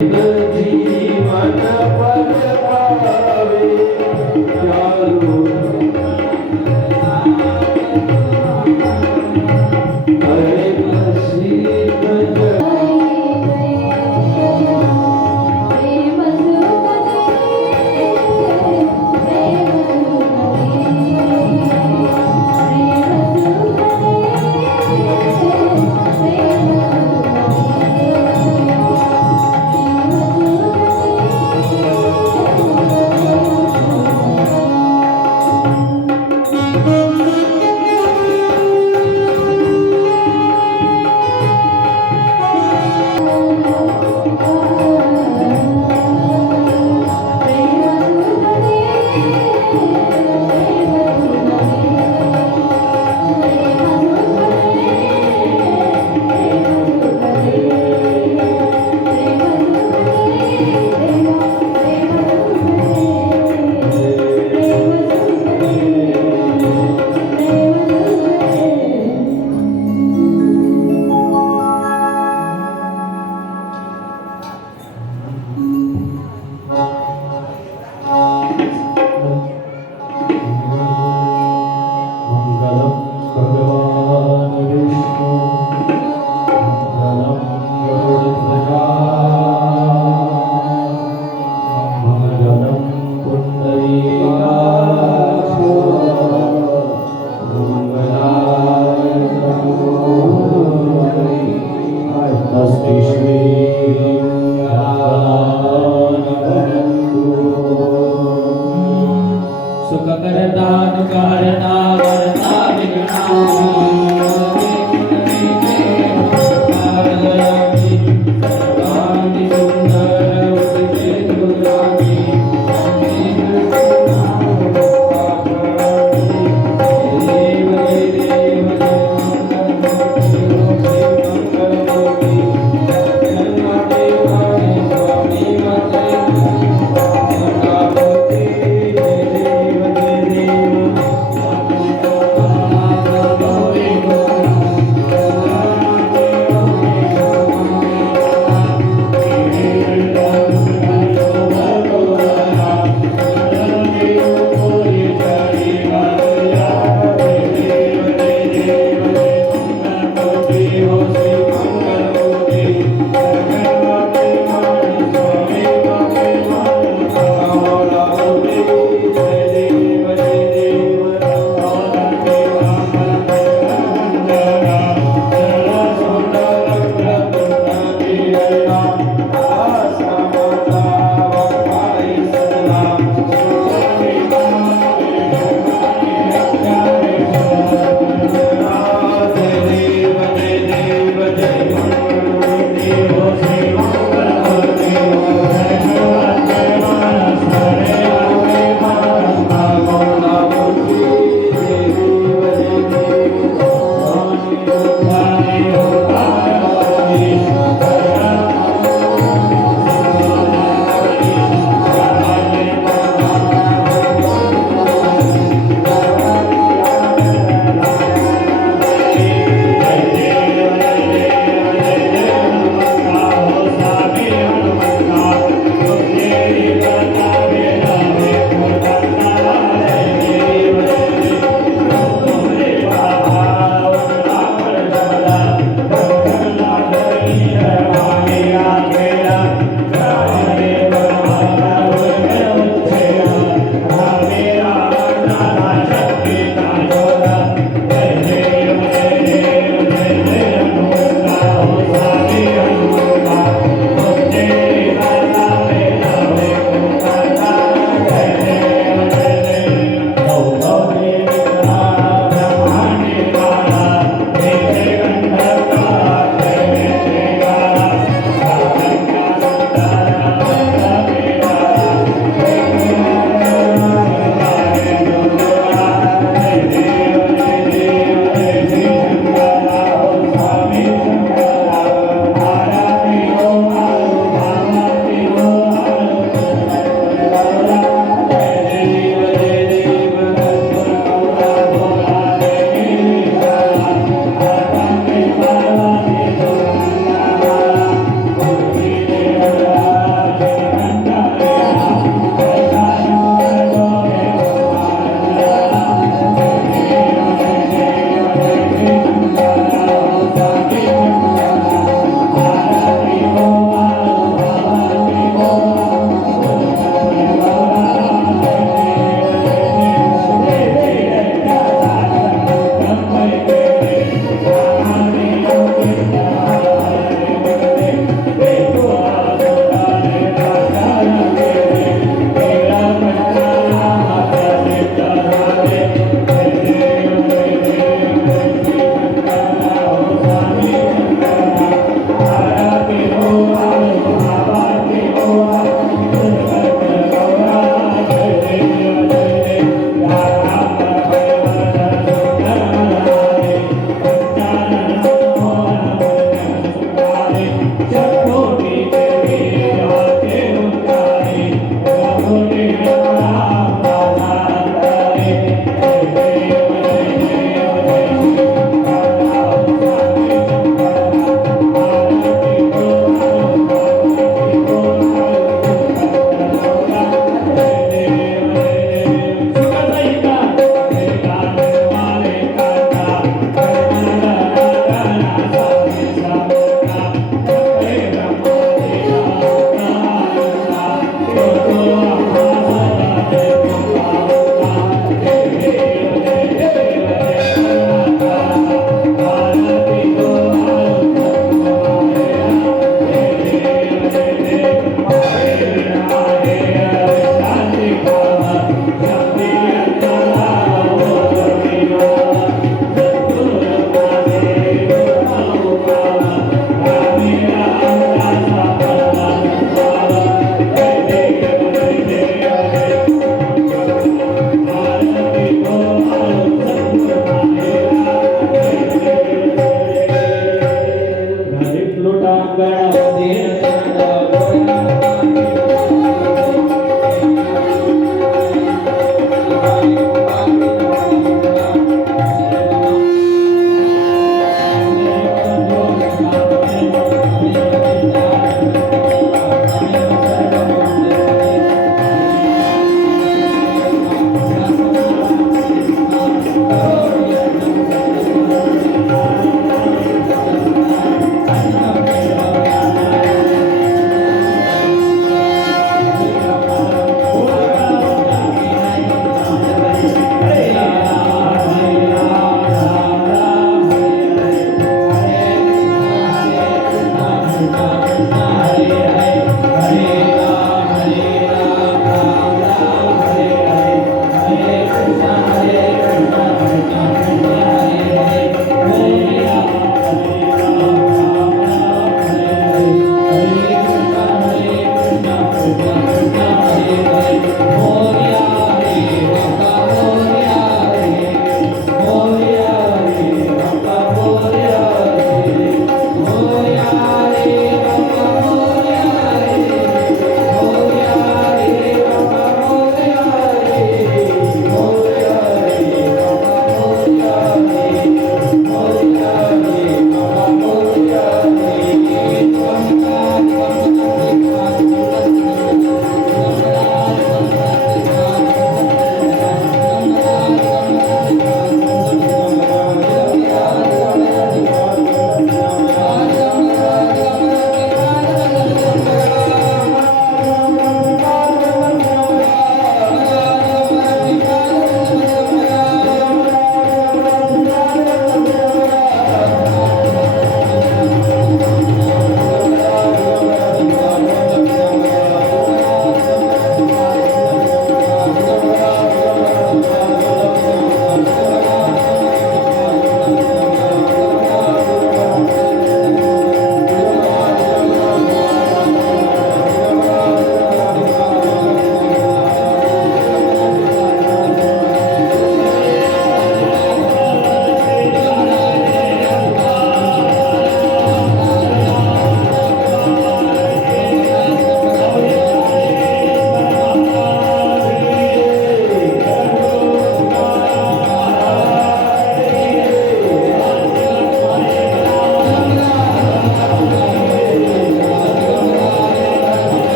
जीवन पद पावे चारो हरे प्रसीद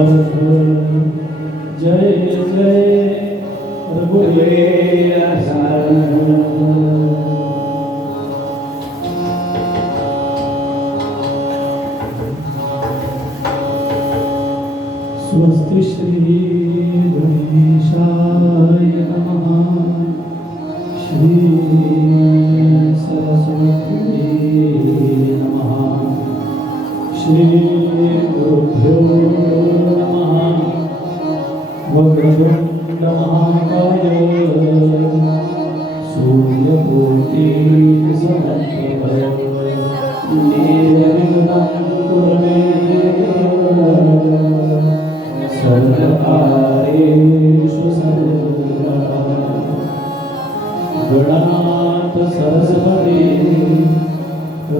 समर्थ जय जय रघुवीर स्वस्ति श्री गणेशाय नमः श्री सरस्वती नमः श्री गुरुभ्यो नमः वक्रतुंड महाकाय सूर्यकोटि समप्रभ निर्विघ्नं कुरु मे सर्वकार्येषु सर्वदा गणानाथ सरस्वती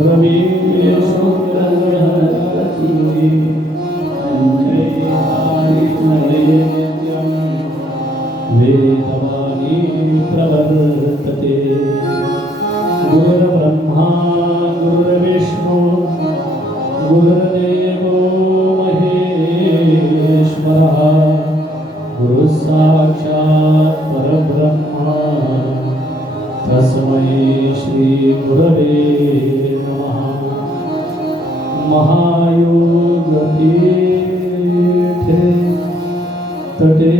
रमेश गणपति वेदवाणी प्रवर्तते गुरुर्ब्रह्मा गुरुर्विष्णु गुरुर्देवो महेश्वरः गुरुः साक्षात् परब्रह्मा तस्मै श्री गुरवे नमः महायोगपीठे तटे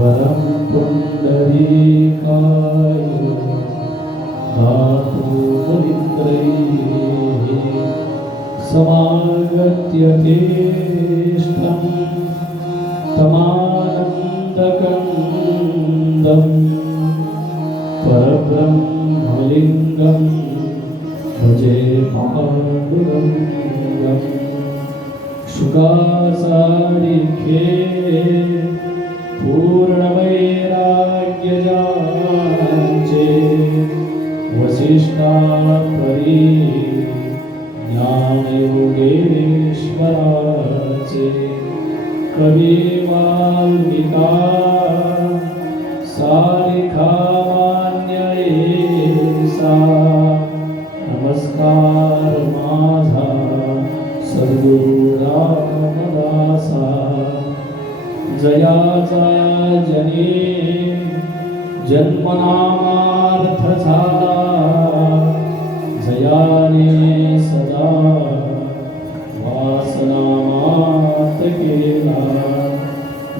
वरं पुण्डरीकाय धातु मुनित्रैः समागत्य तेष्ठं तमानन्दकन्दं परब्रह्मलिङ्गं भजे पाण्डुरङ्गं शुकासारिखे पूर्णवैराग्यजाचे वसिष्ठापरी ज्ञानयोगेश्वराचे कवी वाल्मिका सारिखा मान्यसा नमस्कार माझा सद्गुरु रामदासा जयाचा जनी जन्मनामार्थ झाला जयाने सदा वासनामात केला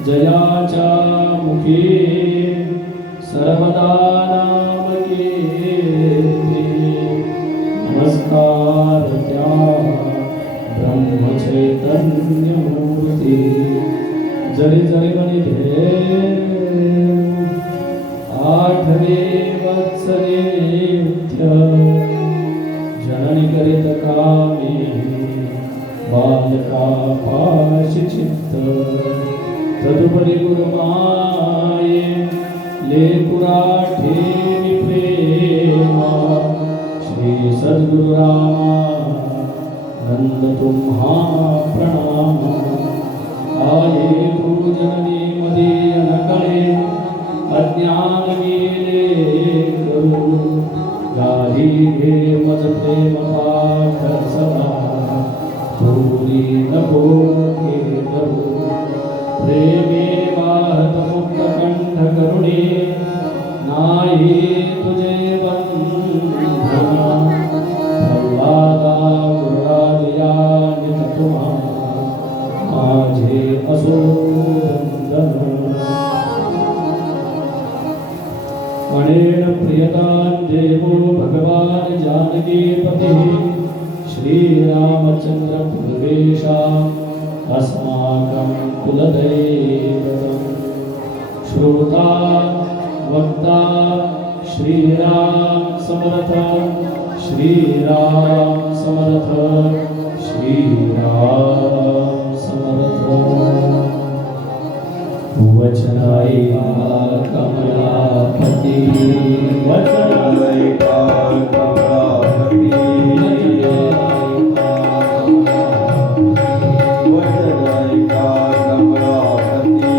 जयाच्या मुखी सर्वदा नाम कीर्ती नमस्कार त्या ब्रह्मचैतन्य मूर्ती जरी जरी बनिते आठवे वत्सरे नित्य जननी करीत कामी बालका पाशी चित्त तदुपरी गुरुमाये लेकुरा ठेवी प्रेमा श्री सद्गुरु रामा नंद तुम्हा प्रणाम आये पूजननी मदीय नकळे अज्ञान गेले करू गाही घे मज प्रेम पाठ सदा थोरी नको करू प्रेमे वाहत मुक्त कंठ करुणे नाही तुझे बंधना प्रल्हादा गुरुराजया नित तुम्हा माझे असो अनेन प्रियतां देवो भगवान जानकीपतिः श्रीरामचन्द्र पूर्वेशा अस्माकं कुलदैवतं श्रोता वक्ता श्रीराम समर्थ श्रीराम समर्थ श्रीराम समर्थ वचनायिका कमलापति वचनायिका कमलापति वचनायिका कमलापति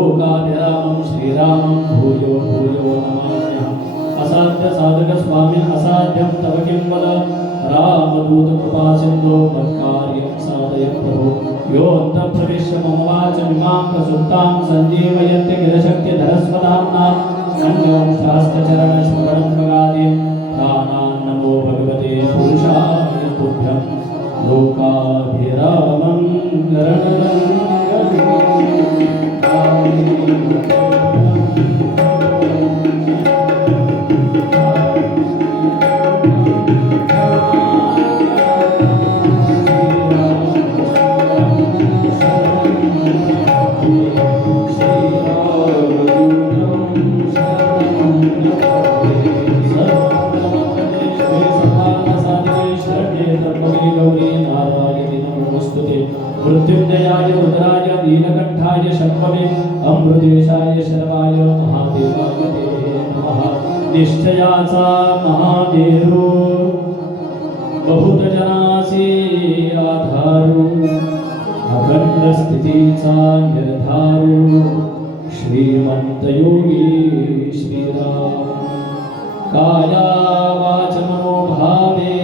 लोकाभिरामं श्रीरामं भूयो भूयो नमाम्यहम् असाध्य साधक स्वामी असाध्यं तव किं वद रामदूत कृपा सिन्धो मत्कार्यं साधय प्रभो यो अन्तःप्रविश्य मम वाचमिमां प्रसुप्तां सञ्जीवयत्य किल शक्तिधरस्वधाम्ना अन्यवंशास्तचरणश्रवणं मगादि प्राणान् नमो भगवते पुरुषाय तुभ्यं लोकाभिरामं मृत्युंजयाय रुद्राय नीलकंठाय शंभवे अमृतेशाय शर्वाय महादेवाय ते नमः निश्चयाचा महादेव बहुत जनासी आधारू अखंड स्थितीचा निर्धारू श्रीमंत योगी श्रीराम काया वाच मनोभावे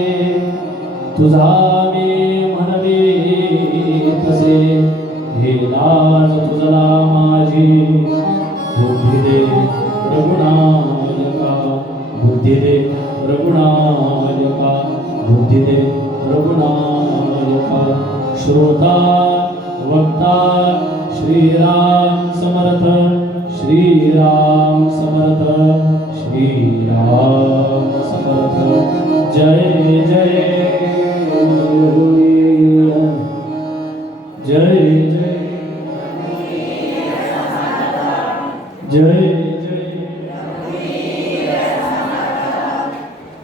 तुझा मी म्हणवे तसे हे लाज तुझला माझी बुद्धी दे रघुनायका बुद्धी दे रघुनायका बुद्धी दे रघुनायका श्रोता वक्ता श्रीराम समर्थ श्रीराम समर्थ श्रीराम समर्थ जय जय जय जय जय जय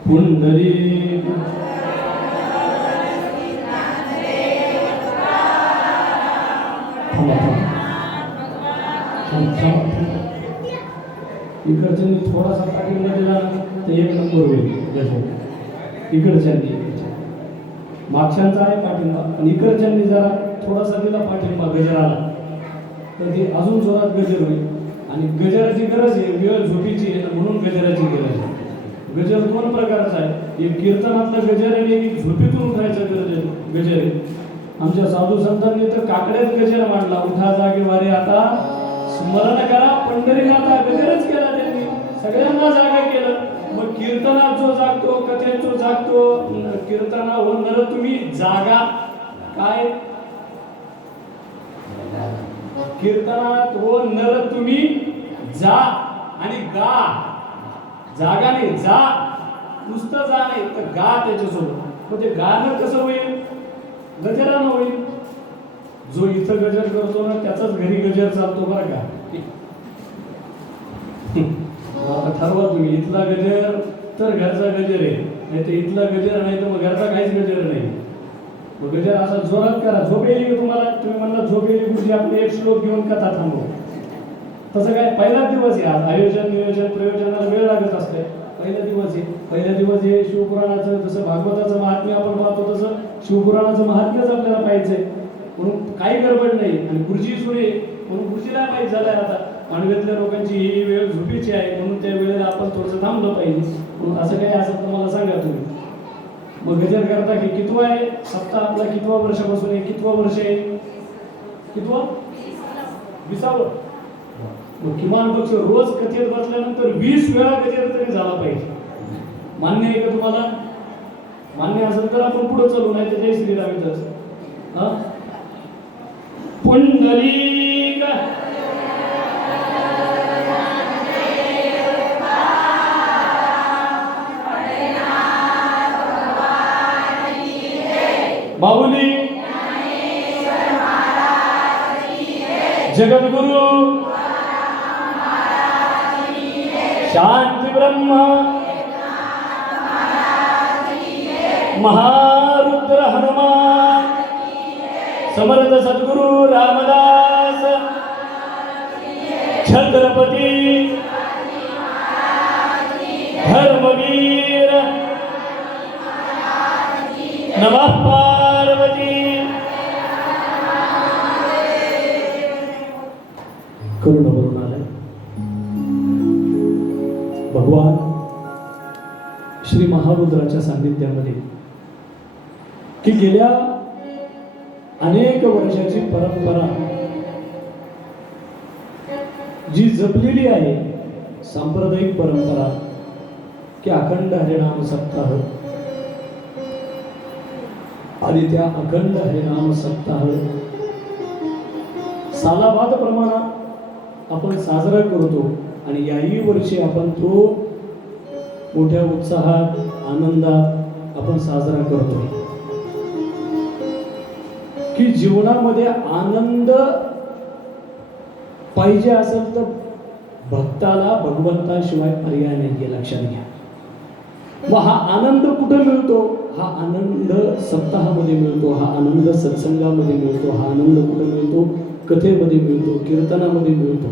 पुंडरी इकडच्यांनी थोडासा पाठिंबा दिला तर एक नंबर होईल इकडच्यांनी मागच्यांचा आहे पाठिंबा आणि इकडच्यांनी जरा थोडासा दिला पाठिंबा गजराला तर ते अजून जोरात गजर होईल आणि गजराची गरज आहे वेळ झोपीची आहे म्हणून गजराची गरज आहे गजर दोन प्रकारचा आहे एक कीर्तनातला गजर आणि एक झोपीतून उठायचा गजर आहे आमच्या साधू संतांनी तर काकड्यात गजर मांडला उठा जागे वारे आता स्मरण करा पंढरीनाथा गजरच केला त्यांनी सगळ्यांना जागा केलं मग कीर्तनात जो जागतो कथेत जो जागतो कीर्तना हो नर तुम्ही जागा काय कीर्तनात हो नर तुम्ही जा आणि गा जागा नाही जा नुसतं जा नाही तर गा त्याच्यासोबत मग ते गाणं कसं होईल गजरानं होईल जो इथं गजर करतो ना त्याचाच घरी गजर चालतो बरं का आता ठरवा तुम्ही इथला गजर तर घरचा गजर आहे नाही तर इथला गजर नाही तर मग घरचा काहीच गजर नाही मग गजर असा जोरात करा झोप येईल तुम्हाला तुम्ही म्हणला झोप येईल गुरुजी आपले एक श्लोक घेऊन कथा थांबव तसं काय पहिलाच दिवस आहे आज आयोजन नियोजन प्रयोजनाला वेळ लागत असते पहिला दिवस हे शिवपुराणाचं जसं भागवताचं महात्म्य आपण पाहतो तसं शिवपुराणाचं महात्म्यच आपल्याला पाहिजे म्हणून काही गडबड नाही आणि गुरुजी सुरे म्हणून गुरुजीला माहीत झालंय आता मानवेतल्या लोकांची ही वेळ झोपीची आहे म्हणून त्या वेळेला आपण थोडंसं थांबलं पाहिजे म्हणून असं काही असं तर मला सांगा तुम्ही मग गजर करता की कितवा आहे सप्ताह आपला कितवा वर्षापासून आहे कितवा वर्ष आहे कितवा 20वा मग किमान पक्ष रोज कथेत बसल्यानंतर 20 वेळा गजर तरी झाला पाहिजे मान्य आहे का तुम्हाला मान्य असेल तर आपण पुढे चालू नाही तर जय श्रीराम पुंडलिक बाहुली जगद्गुरु शांती ब्रह्म महारुद्र हनुमान समर्थ सद्गुरु रामदास छत्रपती धर्मवीर नमः पार्वती पूर्ण बनून आलाय. भगवान श्री महारुद्राच्या सान्निध्यामध्ये की गेल्या अनेक वर्षाची परंपरा जी जपलेली आहे, सांप्रदायिक परंपरा की अखंड हरिनाम सप्ताह, आणि त्या अखंड हरिनाम सप्ताह सालाबाद प्रमाणात आपण साजरा करतो. आणि याही वर्षी आपण तो मोठ्या उत्साहात आनंदात आपण साजरा करतोय की जीवनामध्ये आनंद पाहिजे असेल तर भक्ताला भगवंताशिवाय पर्याय नाही, हे लक्षात घ्या. मग हा आनंद कुठे मिळतो? हा आनंद सप्ताहामध्ये मिळतो, हा आनंद सत्संगामध्ये मिळतो, हा आनंद कुठे मिळतो? कथेमध्ये मिळतो, कीर्तनामध्ये मिळतो.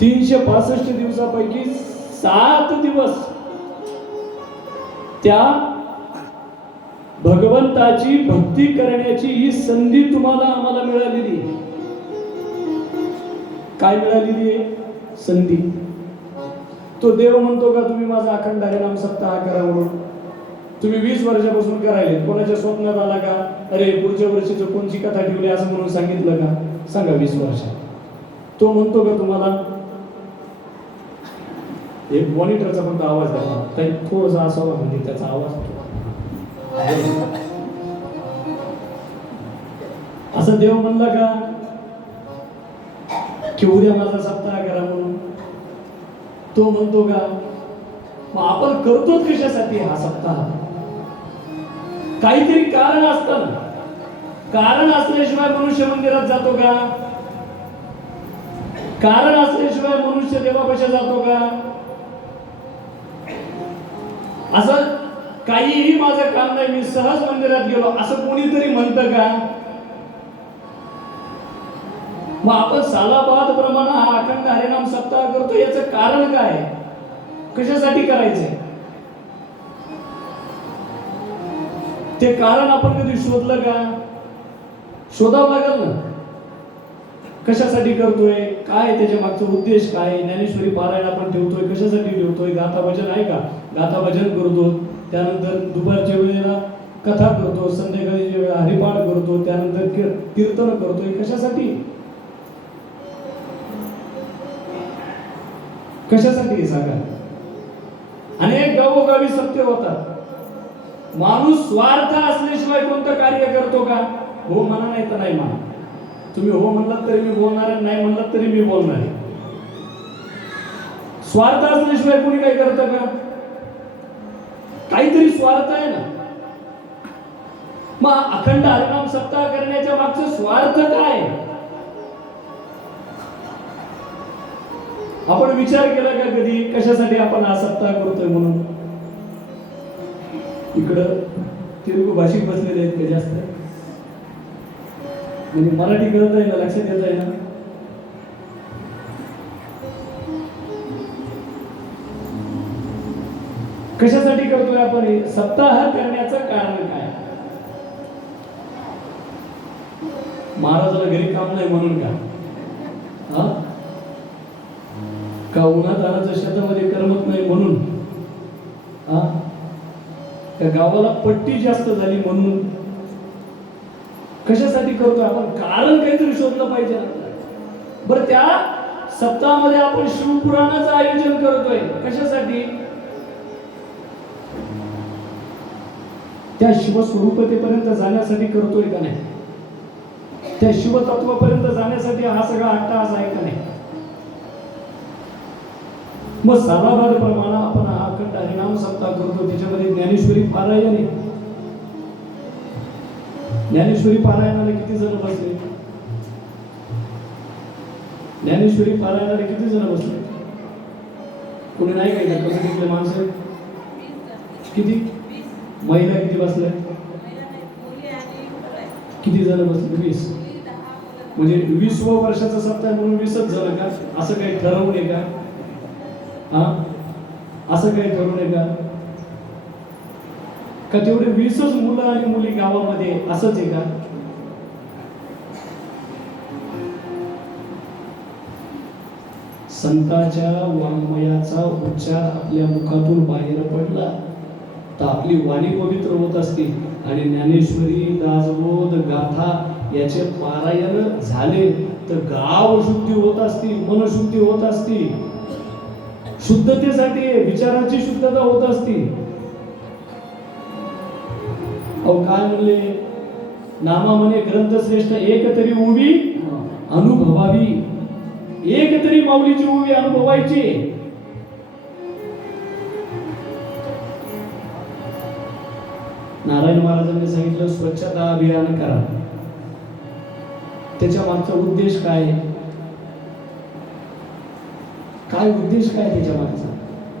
365 दिवसापैकी 7 दिवस त्या भगवंताची भक्ती करण्याची ही संधी तुम्हाला आम्हाला मिळालेली आहे. काय मिळालेली आहे? संधी. तो देव म्हणतो का तुम्ही माझा अखंड हरिनाम सप्ताह करा म्हणून? तुम्ही 20 वर्षापासून करायले, कोणाच्या स्वप्नात आला का अरे पुढच्या वर्षीचं कोणची कथा ठेवली असं म्हणून सांगितलं का? सांगा 20 वर्षात. तो म्हणतो का तुम्हाला? एक मॉनिटरचा फक्त आवाज द्या, काही थोडासा असावा म्हणजे त्याचा आवाज. असं देव म्हणला का की उद्या माझा सप्ताह करा म्हणून? तो म्हणतो का? मग आपण करतोच कशासाठी हा सप्ताह? काहीतरी कारण असतं ना. कारण असल्याशिवाय मनुष्य मंदिरात जातो का? कारण असल्याशिवाय मनुष्य देवापाशी जातो का? असं काहीही माझं काम नाही, मी सहज मंदिरात गेलो असं कोणीतरी म्हणतं का? मग आपण सालाबाद प्रमाणे हा अखंड हरिनाम सप्ताह करतो, याचं कारण काय? कशासाठी करायचंय? ते कारण आपण कधी शोधलं का? शोधावं लागेल ना. कशासाठी करतोय? काय त्याच्या मागचा उद्देश काय? ज्ञानेश्वरी पारायण आपण ठेवतोय, कशासाठी ठेवतोय? गाथा भजन आहे का? गाथा भजन करतो, त्यानंतर दुपारच्या वेळेला कथा करतो, संध्याकाळी वेळेला हरिपाठ करतो, त्यानंतर कीर्तन करतोय. कशासाठी? कशासाठी सांगा? अनेक गावोगावी सत्य होतात. माणूस स्वार्थ असल्याशिवाय कोणतं कार्य करतो का? हो म्हणा नाही तर नाही म्हणा. तुम्ही हो म्हणलात तरी मी बोलणार आहे, नाही म्हणलात तरी मी बोलणार आहे. स्वार्थ असल्याशिवाय कोणी काय करतं का? काहीतरी स्वार्थ आहे ना. मग अखंड हरिनाम सप्ताह करण्याच्या मागचा स्वार्थ काय? आपण विचार केला का कधी कशासाठी आपण हा सप्ताह करतोय म्हणून? इकडं तेलुगू भाषिक बसलेले आहेत का जास्त? म्हणजे मराठी कळत आहे ना, लक्षात येत आहे ना? कशासाठी करतोय आपण हे सप्ताह करण्याचं कारण काय? महाराजाला घरी काम नाही म्हणून का? हा का उन्हात आणाचं शेतामध्ये करमत नाही म्हणून? हा त्या गावाला पट्टी जास्त झाली म्हणून? कशासाठी करतोय आपण? कारण काहीतरी शोधलं पाहिजे. बरं, त्या सप्ताहामध्ये आपण शिवपुराणाचं आयोजन करतोय कशासाठी? त्या शिवस्वरूपतेपर्यंत जाण्यासाठी करतोय का नाही? त्या शिवतत्वापर्यंत जाण्यासाठी हा सगळा अट्टहास आहे का नाही? मग सालाबाद प्रमाणे आपण हा अखंड हरिनाम सप्ताह करतो, त्याच्यामध्ये ज्ञानेश्वरी पारायण आहे. ज्ञानेश्वरी पारायणाला किती जण बसले? ज्ञानेश्वरी पारायणाला किती जण बसले? कोणी नाही काय का? कमिटीतले माणसं किती? महिला किती बसल्या? किती जण बसले? 20. म्हणजे 20व्या वर्षाचा सप्ताह म्हणून 20च जण का? असं काही ठरवून आहे का? हा असं काही ठरवून आहे का? का तेवढे 20च मुलं आणि मुली गावामध्ये असंच आहे का? संतांच्या वाङ्मयाचा उच्चार आपल्या मुखातून बाहेर पडला तर आपली वाणी पवित्र होत असते आणि ज्ञानेश्वरी, दासबोध, गाथा याचे पारायण झाले तर गाव शुद्धी होत असती, मनशुद्धी होत असती, शुद्धतेसाठी विचाराची शुद्धता होत असती. अहो काय म्हणले नामा म्हणे ग्रंथश्रेष्ठ एक तरी उभी अनुभवावी, एक तरी माऊलीची उभी अनुभवायची. नारायण महाराजांनी सांगितलं स्वच्छता अभियान करा. त्याच्या मागचा उद्देश काय? काय उद्देश काय त्याच्या मागचा?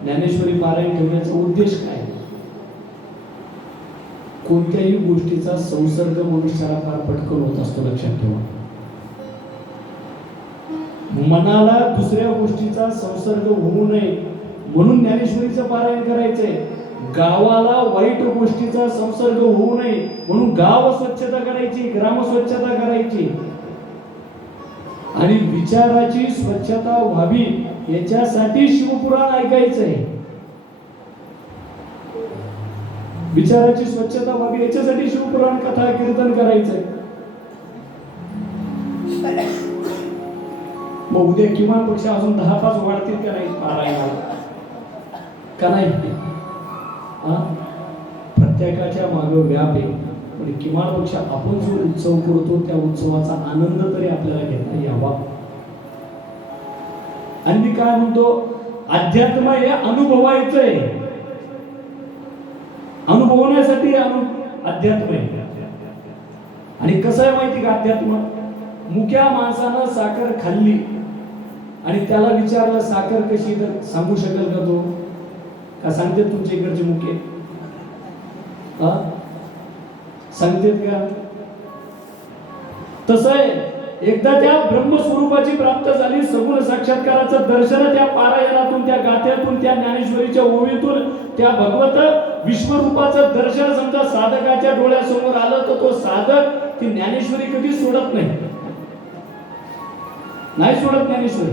ज्ञानेश्वरी पारायण ठेवण्याचा उद्देश काय? कोणत्याही गोष्टीचा संसर्ग मनुष्याला फार पटकन होत असतो, लक्षात ठेवा. मनाला दुसऱ्या गोष्टीचा संसर्ग होऊ नये म्हणून ज्ञानेश्वरीचं पारायण करायचंय. गावाला वाईट गोष्टीचा संसर्ग होऊ नये म्हणून गाव स्वच्छता करायची, ग्राम स्वच्छता करायची आणि विचाराची स्वच्छता व्हावी याच्यासाठी शिवपुराण ऐकायचंय. विचाराची स्वच्छता व्हावी याच्यासाठी शिवपुराण कथा कीर्तन करायचंय. मग उद्या किमान पेक्षा अजून 10-5 वाढतील का नाही पारायणाला? का नाही? प्रत्येकाच्या मागे व्याप आहे पण किमान पेक्षा आपण जो उत्सव करतो त्या उत्सवाचा आनंद तरी आपल्याला घेता यावा. आणि मी काय म्हणतो, अध्यात्म हे अनुभवायचंय, अनुभवण्यासाठी अध्यात्म आहे. आणि कसं आहे माहिती का अध्यात्म? मुक्या माणसानं साखर खाल्ली आणि त्याला विचारलं साखर कशी, तर सांगू शकेल का तो? का सांगते तुमच्या इकडचे मुके? सांगतेत का? तसं आहे, एकदा त्या ब्रह्मस्वरूपाची प्राप्त झाली, सगुण साक्षात्काराचं दर्शन त्या पारायणातून, त्या गाथ्यातून, त्या ज्ञानेश्वरीच्या ओवीतून, त्या भगवत विश्वरूपाचं दर्शन समजा साधकाच्या डोळ्यासमोर आलं तर तो साधक ती ज्ञानेश्वरी कधी सोडत नाही, नाही सोडत ज्ञानेश्वरी.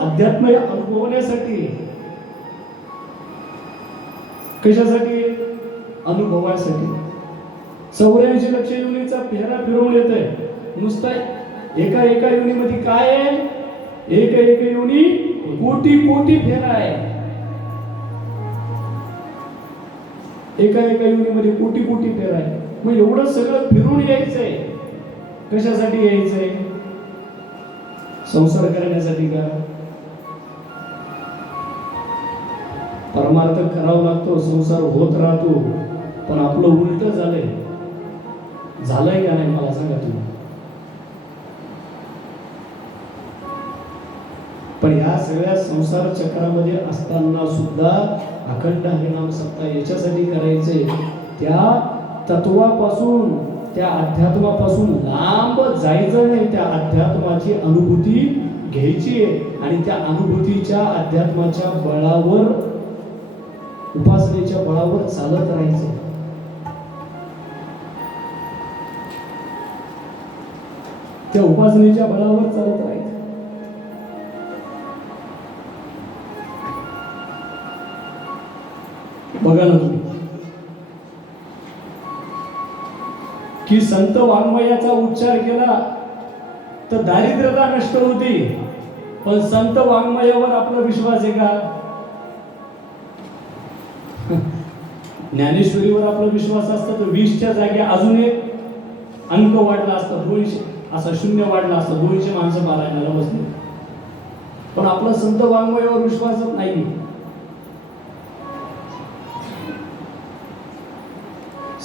अध्यात्म अनुभवण्यासाठी, कशासाठी? अनुभवासाठी. 84 लक्ष योनीचा फेरा फिरवून येतोय. नुसता एका योनीमध्ये काय आहे? एक योनी कोटी फेरा आहे. एका योनीमध्ये कोटी फेरा आहे. मग एवढं सगळं फिरून यायचंय. कशासाठी यायचंय? संसार करण्यासाठी का? परमार्थ करावा लागतो, संसार होत राहतो. पण आपलं उलट झालंय का नाही मला सांगा तुम्ही. पण या सगळ्या संसार चक्रामध्ये असताना सुद्धा अखंड हरिनाम सत्ता याच्यासाठी करायचंय. त्या तत्वापासून, त्या अध्यात्मापासून लांब जायचं नाही. त्या अध्यात्माची अनुभूती घ्यायची आणि त्या अनुभूतीच्या अध्यात्माच्या बळावर, उपासनेच्या बळावर चालत राहायचं. त्या उपासनेच्या बळावर चालत राहायचं. बघा ना तुम्ही की संत वाङ्मयाचा उच्चार केला तर दारिद्र्यता नष्ट होती. पण संत वाङ्मयावर आपला विश्वास आहे का? ज्ञानेश्वरीवर आपला विश्वास असता तर 20च्या जागी अजून एक अंक वाढला असता, 200 असा शून्य वाढला असता, 200 माणसं पारायणाला बसले. पण आपला संत वाङ्मयावर विश्वासच नाही.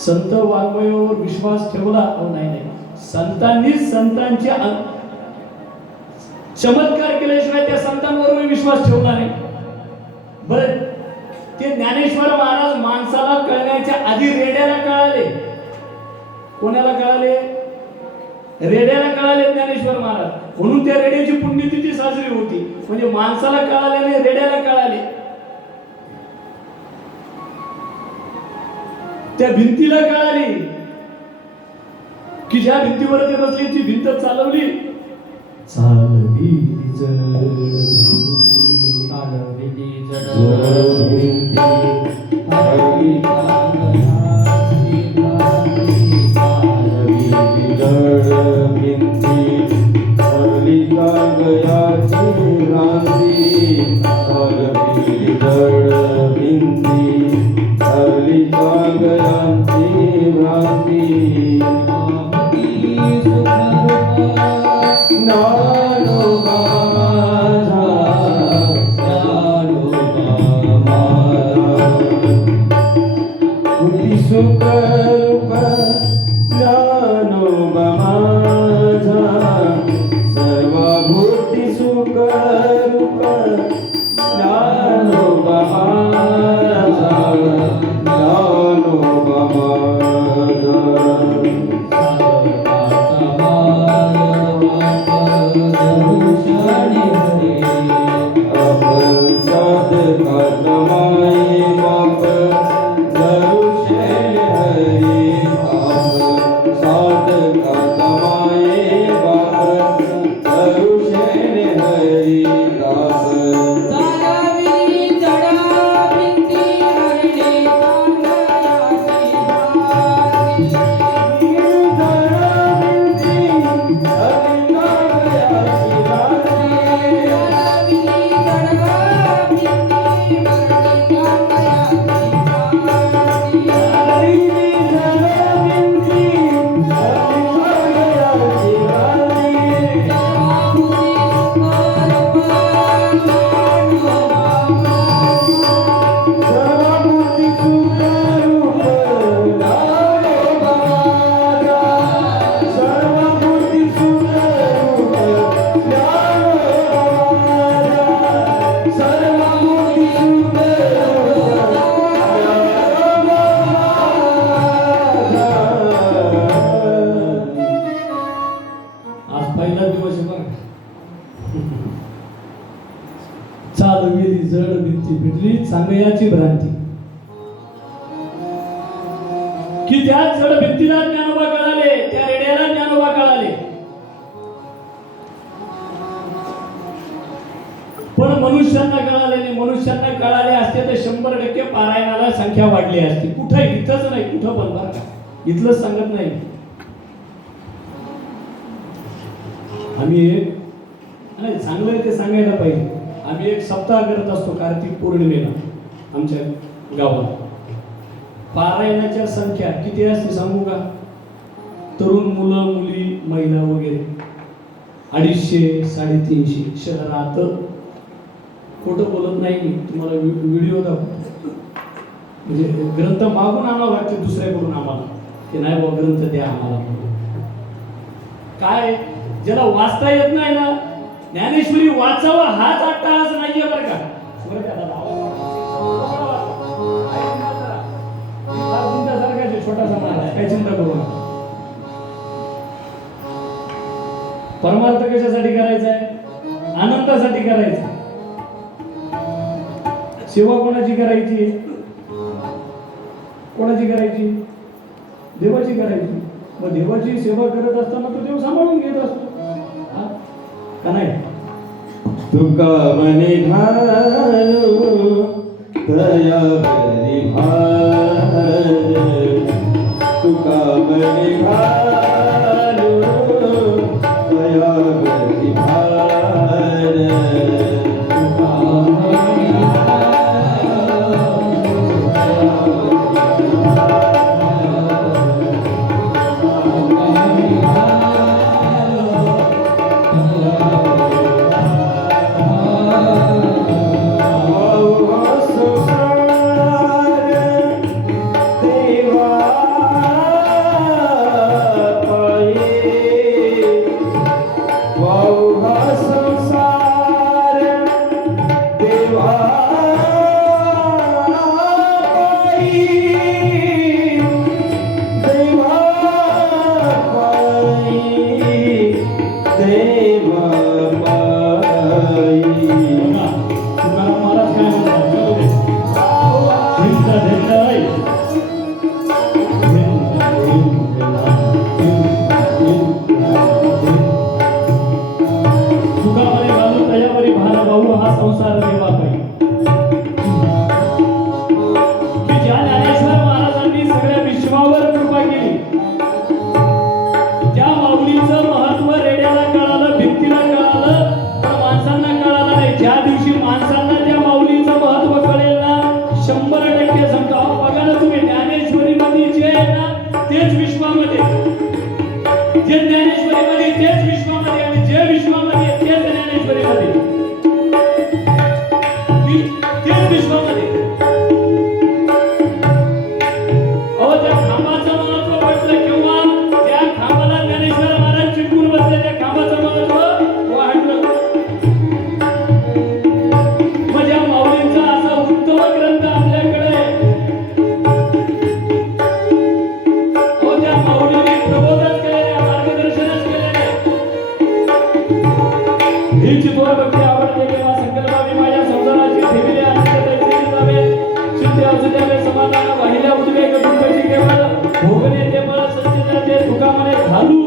संत वाङ्मयावर विश्वास ठेवला नाही. संतांनी संतांचे चमत्कार केल्याशिवाय त्या संतांवर विश्वास ठेवला नाही. बरं, ते ज्ञानेश्वर महाराज माणसाला कळण्याच्या आधी रेड्याला कळाले. कोणाला कळाले? रेड्याला कळाले ज्ञानेश्वर महाराज. म्हणून त्या रेड्याची पुण्यतिथी साजरी होती. म्हणजे माणसाला कळाले नाही, रेड्याला कळाले. त्या भिंतीला कळाली की ज्या भिंतीवर ते बसली ती भिंत चालवली चालवी जड भिंती चालविली जड भिंती भिडली चांगयाची भ्रांती. की त्या जड भिंतीला ज्ञानोबा कळाले, त्या रेड्याला ज्ञानोबा कळाले. पण मनुष्यांना कळाले नाही. मनुष्यांना कळाले असते तर 100% पारायणाला संख्या वाढली असती. कुठे इथंच नाही, कुठं पण बरं का, इथलंच सांगत नाही. आम्ही एक नाही चांगलं ते सांगायला पाहिजे. आम्ही एक सप्ताह करत असतो कार्तिक पौर्णिमेला आमच्या गावात. पारायणाच्या संख्या किती असते सांगू का? तरुण मुलं मुली महिला वगैरे 250 350 शहरात. खोटं बोलत नाही मी तुम्हाला. व्हिडिओ दाखवतो. म्हणजे ग्रंथ मागून आणावं लागते दुसऱ्याकडून आम्हाला की नाही बाबा ग्रंथ द्या आम्हाला. काय ज्याला वाचता येत नाही ना, ज्ञानेश्वरी वाचावं हाच अट्टाहास नाहीये बरं का. तुमच्यासारखा छोटासा महाराज, काही चिंता करू नका. परमार्थ कशासाठी करायचा आहे? आनंदासाठी करायचा. सेवा कोणाची करायची? कोणाची करायची? देवाची करायची. मग देवाची सेवा करत असताना तो देव सांभाळून घेत असतो का नाही? तुका मने घालू दया बरी भार, तुका मने घालू दया बरी भार, तुका मने माऊलीचं महत्व रेड्याला कळालं, भिंतीला कळालं, पण माणसांना कळालं नाही. ज्या दिवशी माणसांना त्या माऊलीचं महत्व कळेल ना, 100% सांगतो. अहो बघा ना तुम्ही, ज्ञानेश्वरीमध्ये जे आहे ना तेच विश्वामध्ये, जे ज्ञानेश्वरीमध्ये तेच विश्वामध्ये, आणि जे विश्वामध्ये तेच ज्ञानेश्वरीमध्ये, तेच विश्वामध्ये. अहो त्या खांबाचं महत्व पटलं किंवा त्या खांबाला ज्ञानेश्वर महाराज चिटकून बसले, त्या खांबाचं महत्व वाढलं. म्हणजे माऊलींचा असा उत्तम ग्रंथ आपल्याकडे. अहो त्या माऊलीने प्रबोधन केलेले, मार्गदर्शनच केलेले. ही चितवर भक्ती आवडते केव्हा संकल्पावी माझ्या संसाराची ठेविले आनंद दैत्री जावे, चित्ते असू द्यावे समाधान वाहिल्या उद्वेग दुःखाची केवळ भोगणे ते बळ सत्य तुका मने घालू.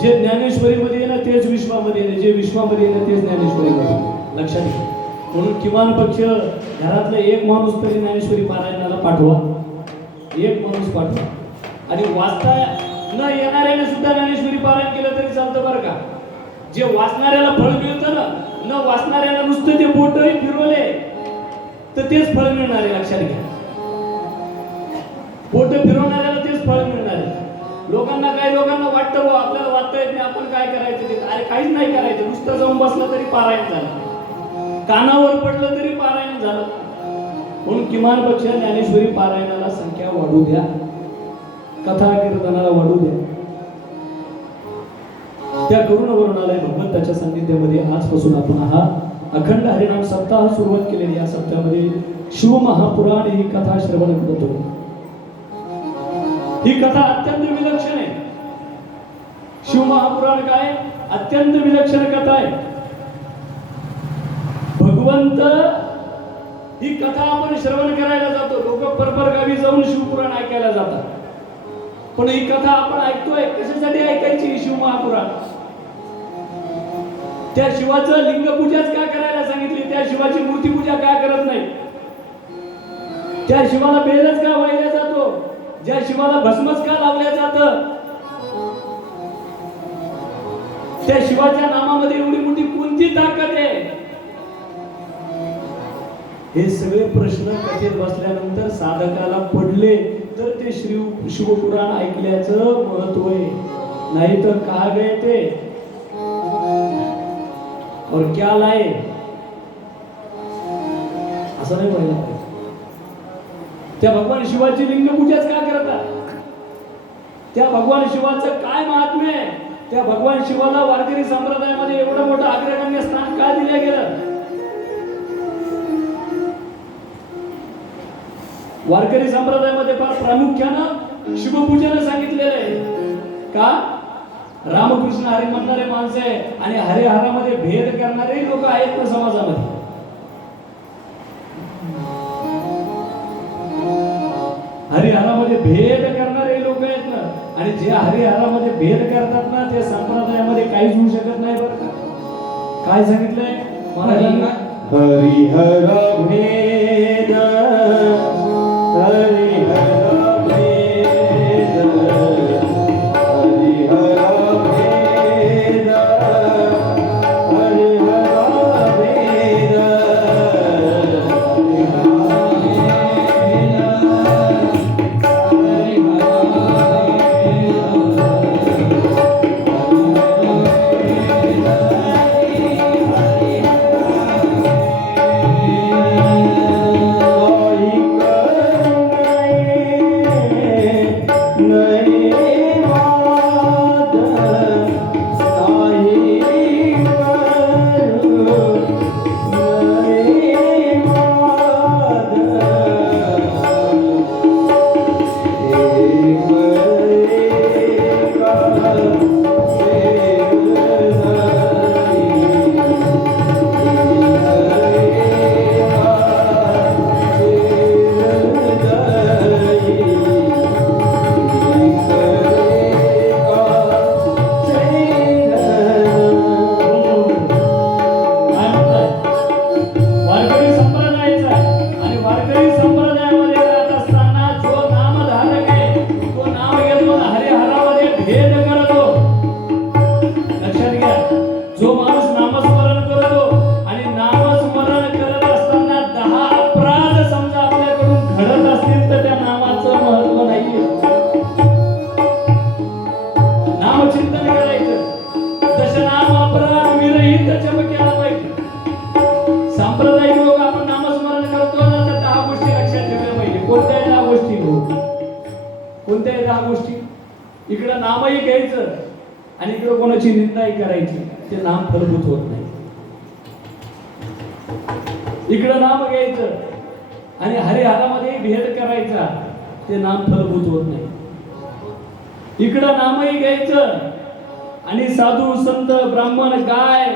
जे ज्ञानेश्वरीमध्ये आहे ना तेच विश्वामध्ये आहे, जे विश्वामध्ये आहे ना तेच ज्ञानेश्वरीमध्ये. लक्षात घ्या. म्हणून किमान पक्ष घरातला एक माणूस तरी ज्ञानेश्वरी पारायणाला पाठवा, एक माणूस पाठवा. आणि वाचता न येणाऱ्याने सुद्धा ज्ञानेश्वरी पारायण केलं तरी चालतं बरं का. जे वाचणाऱ्याला फळ मिळतं ना, न वाचणाऱ्याला नुसतं ते बोटही फिरवले तर तेच फळ मिळणार आहे. लक्षात घ्या. बोट फिरवणाऱ्याला तेच फळ मिळणार आहे. लोकांना वाटतं हो आपल्याला वाचता येत नाही, आपण काय करायचं ते. अरे काहीच नाही करायचं, नुसतं जाऊन बसलं तरी पारायण झालं, कानावर पडलं तरी पारायण झालं. म्हणून किमान पक्ष ज्ञानेश्वरी पारायणाला संख्या वाढू द्या, कथा कीर्तनाला वाढू द्या. त्या करुण वरुणालय भगवंताच्या सान्निध्यामध्ये आजपासून आपण हा अखंड हरिनाम सप्ताह सुरुवात केलेली. या सप्ताहामध्ये शिवमहापुराण ही कथा श्रवण करतो. ही कथा अत्यंत विलक्षण आहे. शिवमहापुराण काय अत्यंत विलक्षण कथा आहे. भगवंत ही कथा आपण श्रवण करायला जातो. लोक परपर गावी जाऊन शिवपुराण ऐकायला जातात. पण ही कथा आपण ऐकतोय कशासाठी ऐकायची? ही शिवमहापुराण. त्या शिवाचं लिंगपूजाच का करायला सांगितली? त्या शिवाची मूर्तीपूजा का करत नाही? त्या शिवाला बेलच का वाहिला जातो? ज्या शिवाला भस्मच का लावल्या जातं? त्या शिवाच्या नामामध्ये एवढी मोठी कोणती ताकद आहे? हे सगळे प्रश्न कथेत बसल्यानंतर साधकाला पडले तर ते शिवपुराण ऐकल्याचं महत्व आहे. नाही तर का गए ते और क्या लाए असं नाही पाहिलं पाहिजे. त्या भगवान शिवाची लिंगपूजाच का करतात? त्या भगवान शिवाचं काय महात्म्य आहे? त्या भगवान शिवाला वारकरी संप्रदायामध्ये एवढं मोठं अग्रगण्य स्थान का दिलं गेलं? वारकरी संप्रदायामध्ये फार प्रामुख्यानं शिवपूजन सांगितलेलं आहे. का? रामकृष्ण हरी म्हणणारे माणसं आहे आणि हरिहरामध्ये भेद करणारे लोक आहेत ना समाजामध्ये. हरिहरामध्ये भेद करणारे लोक आहेत ना, आणि जे हरिहरामध्ये भेद करतात ना ते संप्रदायामध्ये काहीच होऊ शकत नाही. बरं का? काय सांगितलंय महाराजांना? हरिहरा भेद हरिहरा भेद हरिहरा भेद हरिहरा भेद हरिहरा इथं जप केला पाहिजे. सांप्रदायिक लोक आपण नामस्मरण करतो ना, तर 10 गोष्टी लक्षात ठेवल्या पाहिजे. कोणत्या 10 गोष्टी? कोणत्या 10 गोष्टी? इकडं नामही घ्यायचं आणि इकडं कोणाची निंदाही करायची, ते नाम फलभूत होत नाही. इकडं नाम घ्यायचं आणि हरिहरामध्ये भेद करायचा, ते नाम फलभूत होत नाही. इकडं नामही घ्यायचं आणि साधू संत ब्राह्मण गाय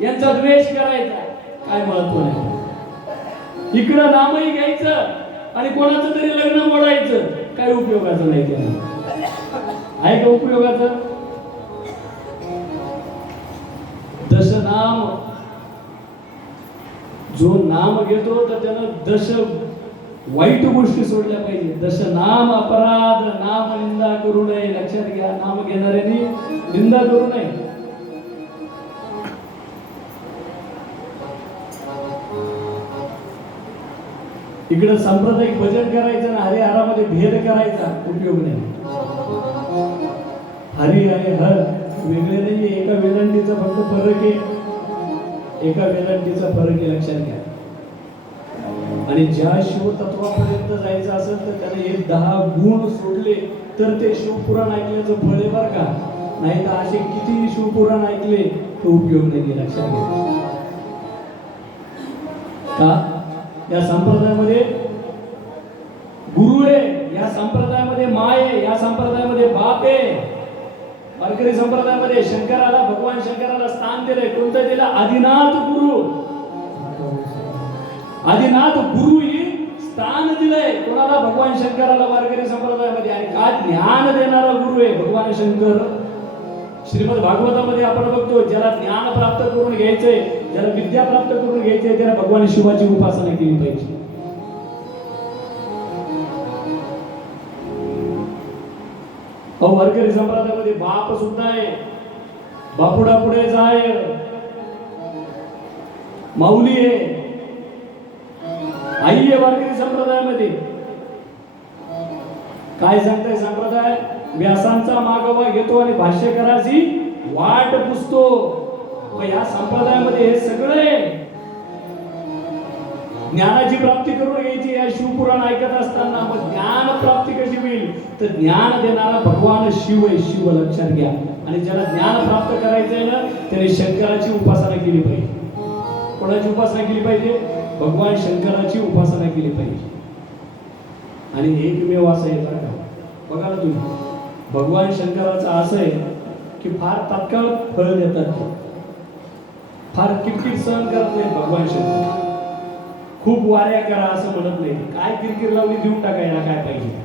यांचा द्वेष करायचा, काय महत्व नाही. इकडं नामही घ्यायचं आणि कोणाचं तरी लग्न मोडायचं, काय उपयोगाचं नाही. त्याला आहे का उपयोगाचं? दशनाम, जो नाम घेतो तर त्यानं दश वाईट गोष्टी सोडल्या पाहिजे. दशनाम अपराध, नाम निंदा करू नये. लक्षात घ्या, नाम घेणाऱ्यांनी निंदा करू नये. इकडे सांप्रदायिक भजन करायचं ना हरिहरामध्ये भेद करायचा, उपयोग नाही. हरी आणि हर वेगळे नाहीये. एका वेदांतीचा फक्त फरक आहे, एका वेदांतीचा फरक आहे, लक्षात घ्या. आणि ज्या शिवतत्वापर्यंत जायचं असेल तर त्याने हे 10 गुण सोडले तर ते शिवपुराण ऐकल्याचं फळ आहे बरं का. नाही तर असे किती शिवपुराण ऐकले तो उपयोग नाही, लक्षात घ्या. का? या संप्रदायामध्ये गुरु आहे, या संप्रदायामध्ये माय आहे, या संप्रदायामध्ये बाप आहे. वारकरी संप्रदायामध्ये शंकराला, भगवान शंकराला स्थान दिले. कोणतं दिलं? आदिनाथ गुरु. आदिनाथ गुरु ही स्थान दिलंय कोणाला? भगवान शंकराला वारकरी संप्रदायामध्ये. आणि का ज्ञान देणारा गुरु आहे भगवान शंकर. श्रीमद भागवतामध्ये आपण बघतो, ज्याला ज्ञान प्राप्त करून घ्यायचंय, ज्याला विद्या प्राप्त करून घ्यायचंय, त्याला भगवान शिवाची उपासना केली पाहिजे. वारकरी संप्रदायामध्ये बाप सुद्धा आहे, बापुडा पुढे जाय, माऊली आहे, आई आहे. वारकरी संप्रदायामध्ये काय सांगताय संप्रदाय? व्यासांचा मागोवा घेतो आणि भाष्यकाराची वाट पुसतो. या संप्रदायामध्ये हे सगळे ज्ञानाची प्राप्ती करून घ्यायची. या शिवपुराण ऐकत असताना मग ज्ञान प्राप्ती कशी होईल? तर ज्ञान देणारा भगवान शिव आहे, शिव. लक्षात घ्या. आणि ज्याला ज्ञान प्राप्त करायचंय ना, त्याने शंकराची उपासना केली पाहिजे. कोणाची उपासना केली पाहिजे? भगवान शंकराची उपासना केली पाहिजे. आणि एकमेव असं आहे बरं का, बघा ना तुम्ही, भगवान शंकराचं असं आहे की फार तात्काळ फळ देतात, फार किरकिर सहन करत नाही भगवान शंकर. खूप वाऱ्या करा असं म्हणत नाही. काय किरकिर लावली देऊन टाकायला काय पाहिजे.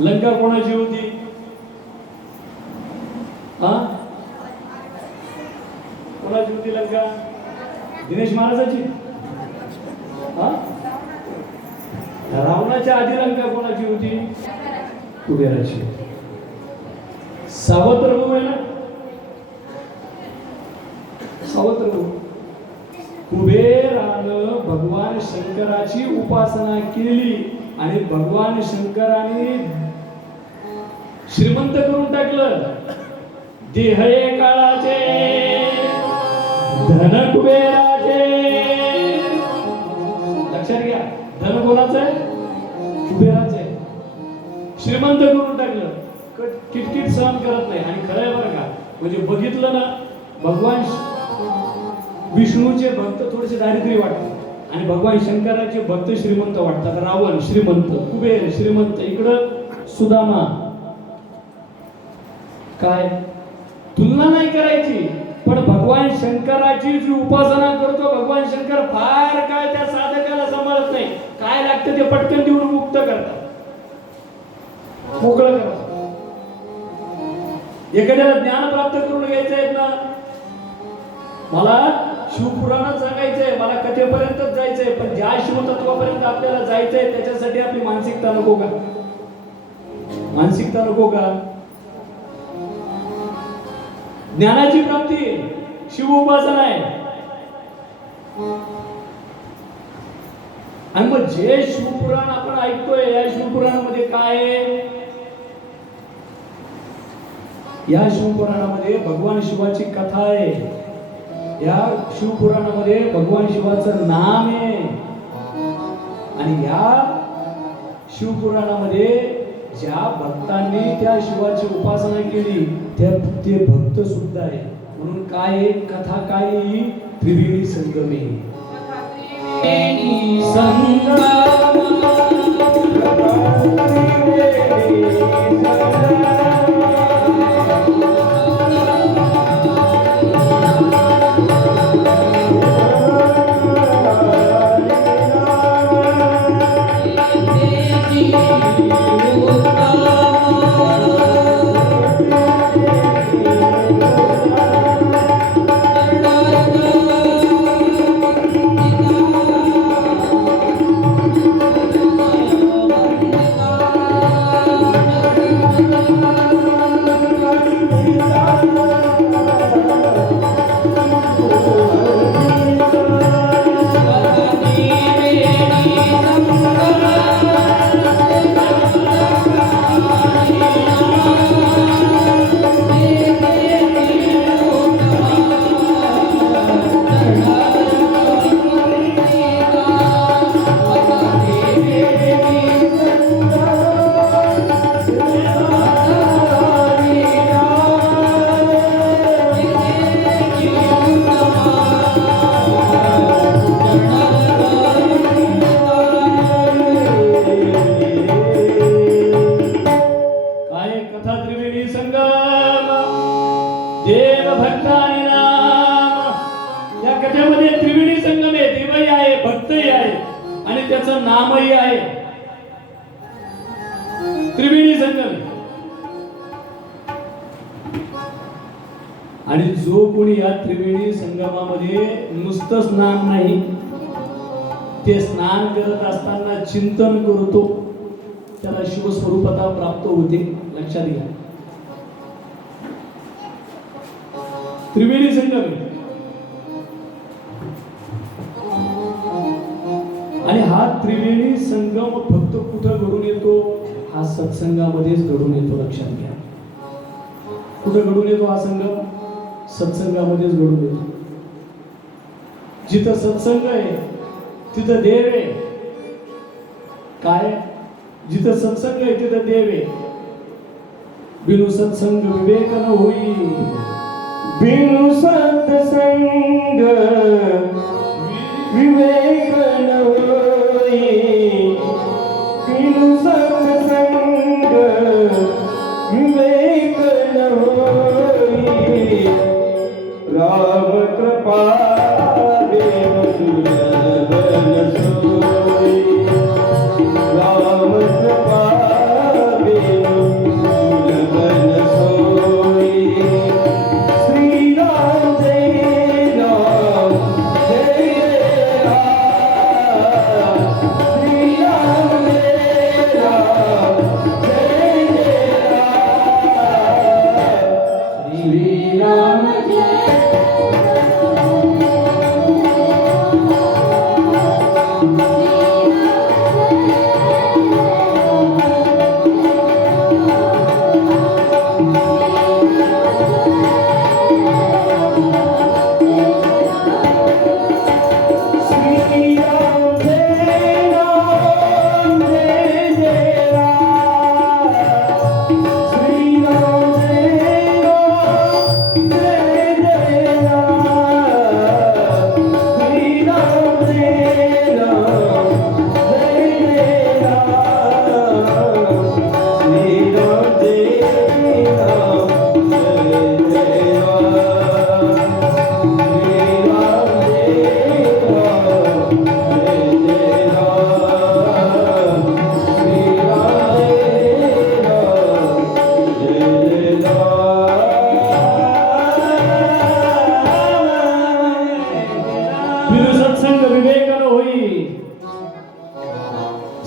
लंका कोणाची होती? कोणाची होती लंका? दिनेश महाराजाची. रावणाच्या आधी लंका कोणाची होती? कुबेराची. सावत्र आहे ना, सावत्र. कुबेरानं भगवान शंकराची उपासना केली आणि भगवान शंकराने श्रीमंत करून टाकलं. देह काळाचे धन कुबेराचे. लक्षात घ्या, धन कोणाचं आहे? कुबेराचं आहे. श्रीमंत करून टाकलं, किटकिट सहन करत नाही. आणि खरं आहे बरं का, म्हणजे बघितलं ना, भगवान विष्णूचे भक्त थोडेसे दारिद्र्य वाटतात आणि भगवान शंकराचे भक्त श्रीमंत वाटतात. रावण श्रीमंत, कुबेर श्रीमंत, इकडं सुदामा. काय तुलना नाही करायची, पण भगवान शंकराची जी उपासना करतो भगवान शंकर फार काय त्या साधकाला सांभाळत नाही. काय लागतं ते पटकन देऊन मुक्त करतात, मोकळं करतात. एखाद्याला ज्ञान प्राप्त करून घ्यायचंय ना, मला शिवपुराणात सांगायचंय, मला कथेपर्यंतच जायचंय, पण ज्या शिवतत्वापर्यंत आपल्याला जायचंय त्याच्यासाठी आपली मानसिकता नको का? मानसिकता नको का? ज्ञानाची प्राप्ती शिव उपासना आहे. आणि मग जे शिवपुराण आपण ऐकतोय, या शिवपुराणामध्ये काय आहे? या शिवपुराणामध्ये भगवान शिवाची कथा आहे. या शिवपुराणामध्ये भगवान शिवाचं नाम आहे. आणि या शिवपुराणामध्ये ज्या भक्तांनी त्या शिवाची उपासना केली ते भक्त सुद्धा आहे. म्हणून काय आहे कथा, काय आहे ही? त्रिवेणी संगमे. देव भक्त आणि नाम. या कथेमध्ये त्रिवेणी संगम आहे. देवही आहे, भक्तही आहे आणि त्याचं नामही आहे. त्रिवेणी संगम. आणि जो कोणी या त्रिवेणी संगमामध्ये नुसतं स्नान नाही, ते स्नान करत असताना चिंतन करतो, त्याला शिवस्वरूपता प्राप्त होते. लक्षात घ्या. त्रिवेणी संगम. आणि हा त्रिवेणी संगम फक्त कुठं घडून येतो? हा सत्संगामध्येच घडून येतो. लक्षात घ्या. कुठं घडून येतो हा संगम? सत्संगामध्येच घडून येतो. जिथं सत्संग आहे तिथं देव आहे. काय? जिथं सत्संग आहे तिथं देव आहे. बिनु सत्संग विवेक न होई. बिनु सत्संग विवेक न होई. बिनु सत्संग विवेक न होई. राम कृपा देव दुर्लभ न सोई. राम कृपा देव दुर्लभ न सोई.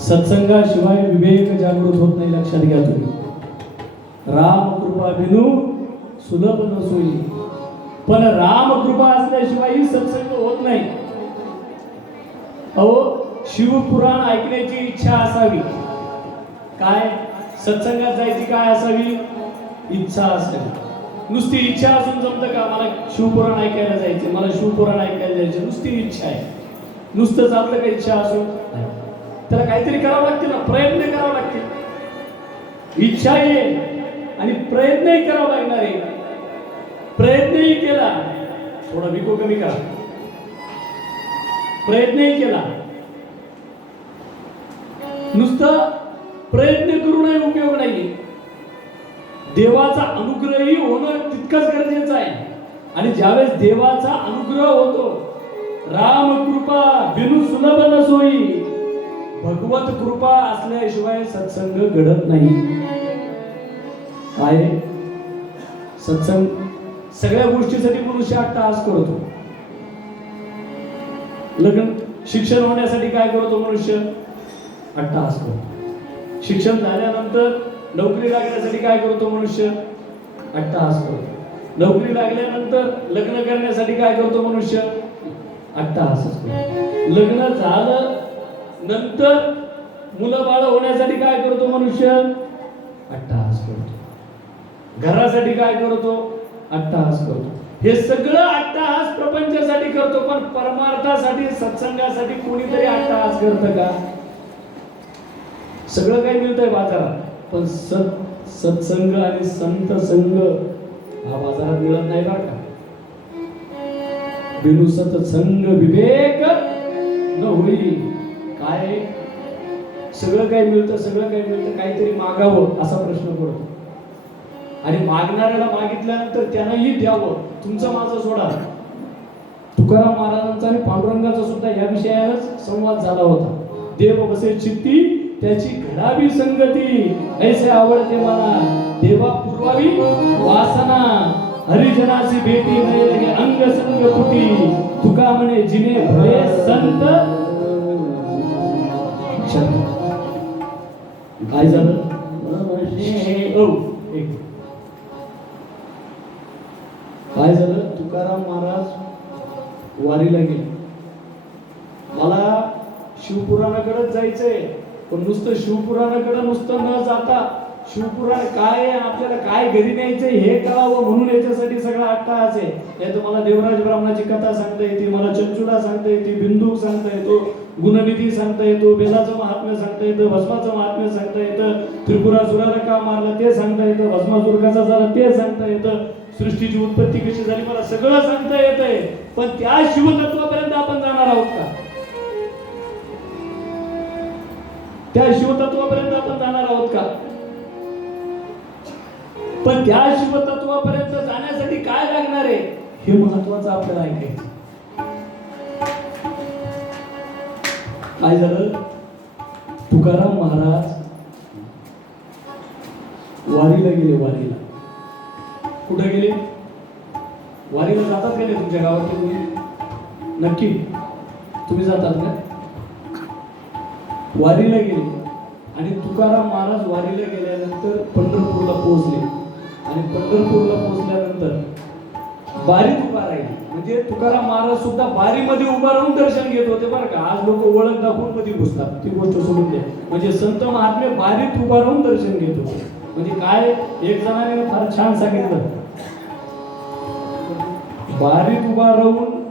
सत्संगाशिवाय विवेक जागृत होत नाही. लक्षात घ्या तुम्ही. राम कृपा बिनु सुलभ नसोई. पण राम कृपा असल्याशिवाय सत्संग होत नाही. अहो, शिवपुराण ऐकण्याची इच्छा असावी. काय? सत्संगात जायची काय असावी? इच्छा असावी. नुसती इच्छा असून जमतं का? मला शिवपुराण ऐकायला जायचं, मला शिवपुराण ऐकायला जायचं, नुसती इच्छा आहे. नुसतं चालतं का इच्छा असून? त्याला काहीतरी करावं लागते ना, प्रयत्न करावं लागते. इच्छा आहे आणि प्रयत्नही करावा लागणार आहे. प्रयत्नही केला, थोडा विको कमी करा, प्रयत्नही केला, नुसतं प्रयत्न करूनही उपयोग नाही. देवाचा अनुग्रहही होणं तितकंच गरजेचं आहे. आणि ज्यावेळेस देवाचा अनुग्रह होतो, राम कृपा बिनु सुलभ न सोई, भगवत कृपा असल्याशिवाय सत्संग घडत नाही. काय सत्संग? सगळ्या गोष्टीसाठी मनुष्य अट्टहास करतो. लग्न शिक्षण होण्यासाठी काय करतो मनुष्य? अट्टहास करतो. शिक्षण झाल्यानंतर नोकरी लागण्यासाठी काय करतो मनुष्य? अट्टहास करतो. नोकरी लागल्यानंतर लग्न करण्यासाठी काय करतो मनुष्य? अट्टहासच करतो. लग्न झालं नंतर मुलं बाळ होण्यासाठी काय करतो मनुष्य? अट्टहास करतो. घरासाठी काय करतो? अट्टहास करतो. हे सगळं अट्टहास प्रपंचासाठी करतो, पण परमार्थासाठी सत्संगासाठी कोणीतरी अट्टहास करतं का? सगळं काही मिळतंय बाजारात, पण सत्संग आणि संत संग हा बाजारात मिळत नाही बरं का. बिनु सत्संग विवेक न होई. काय सगळं काही मिळतं, सगळं काही मिळतं, काहीतरी मागावं असा प्रश्न पडतो. आणि मागणाऱ्याला मागितल्यानंतर त्यानंही द्यावं. तुमचं माझं सोडा, तुकाराम महाराजांचा आणि पांडुरंगाचा सुद्धा या विषयावरच संवाद झाला होता. देव बसे चित्ती त्याची घडावी संगती, ऐसे आवडते मला देवा पुरवावी वासना, हरिजनाची भेटी नाही लगे अंग संग तुटी, तुका म्हणे जिने भले संत. काय झालं? काय झालं? तुकाराम महाराज वारीला गेले. मला शिवपुराणाकडे जायचंय, पण नुसतं शिवपुराणाकडे नुसतं न जाता शिवपुराण काय आहे, आपल्याला काय घरी न्यायचंय हे कळावं म्हणून याच्यासाठी सगळा अट्टहास आहे. या तुम्हाला देवराज ब्राह्मणाची कथा सांगता येते, मला चंचुडा सांगता येते, बिंदू सांगता येतो, गुणनिधी सांगता येतो, बेलाचं महात्म्य सांगता येतं, भस्माचं महात्म्य सांगता येतं, त्रिपुरासुराला का मारलं ते सांगता येतं, भस्मासुर कसा झाला ते सांगता येतं, सृष्टीची उत्पत्ती कशी झाली मला सगळं सांगता येतंय. पण त्या शिवतत्वापर्यंत आपण जाणार आहोत का? त्या शिवतत्वापर्यंत आपण जाणार आहोत का? पण त्या शिवतत्वापर्यंत जाण्यासाठी काय लागणार आहे हे महत्वाचं आपल्याला ऐकायचं. काय झालं? तुकाराम महाराज वारीला गेले. वारीला कुठे गेले? वारीला जातात का नाही तुमच्या गावातले कोणी? नक्की तुम्ही जातात का? वारीला गेले. आणि तुकाराम महाराज वारीला गेल्यानंतर पंढरपूरला पोहोचले. आणि पंढरपूरला पोहोचल्यानंतर बारीत उभा राहिले. म्हणजे तुकाराम महाराज सुद्धा बारीमध्ये उभा राहून दर्शन घेत होते बरं का. आज लोक ओळख दाखवून मध्ये घुसतात, ती गोष्ट सोडून द्या. म्हणजे संत महात्मे बारीत उभा राहून दर्शन घेत होते. म्हणजे काय, एक जणाने फार छान सांगितलं, बारीत उभा राहून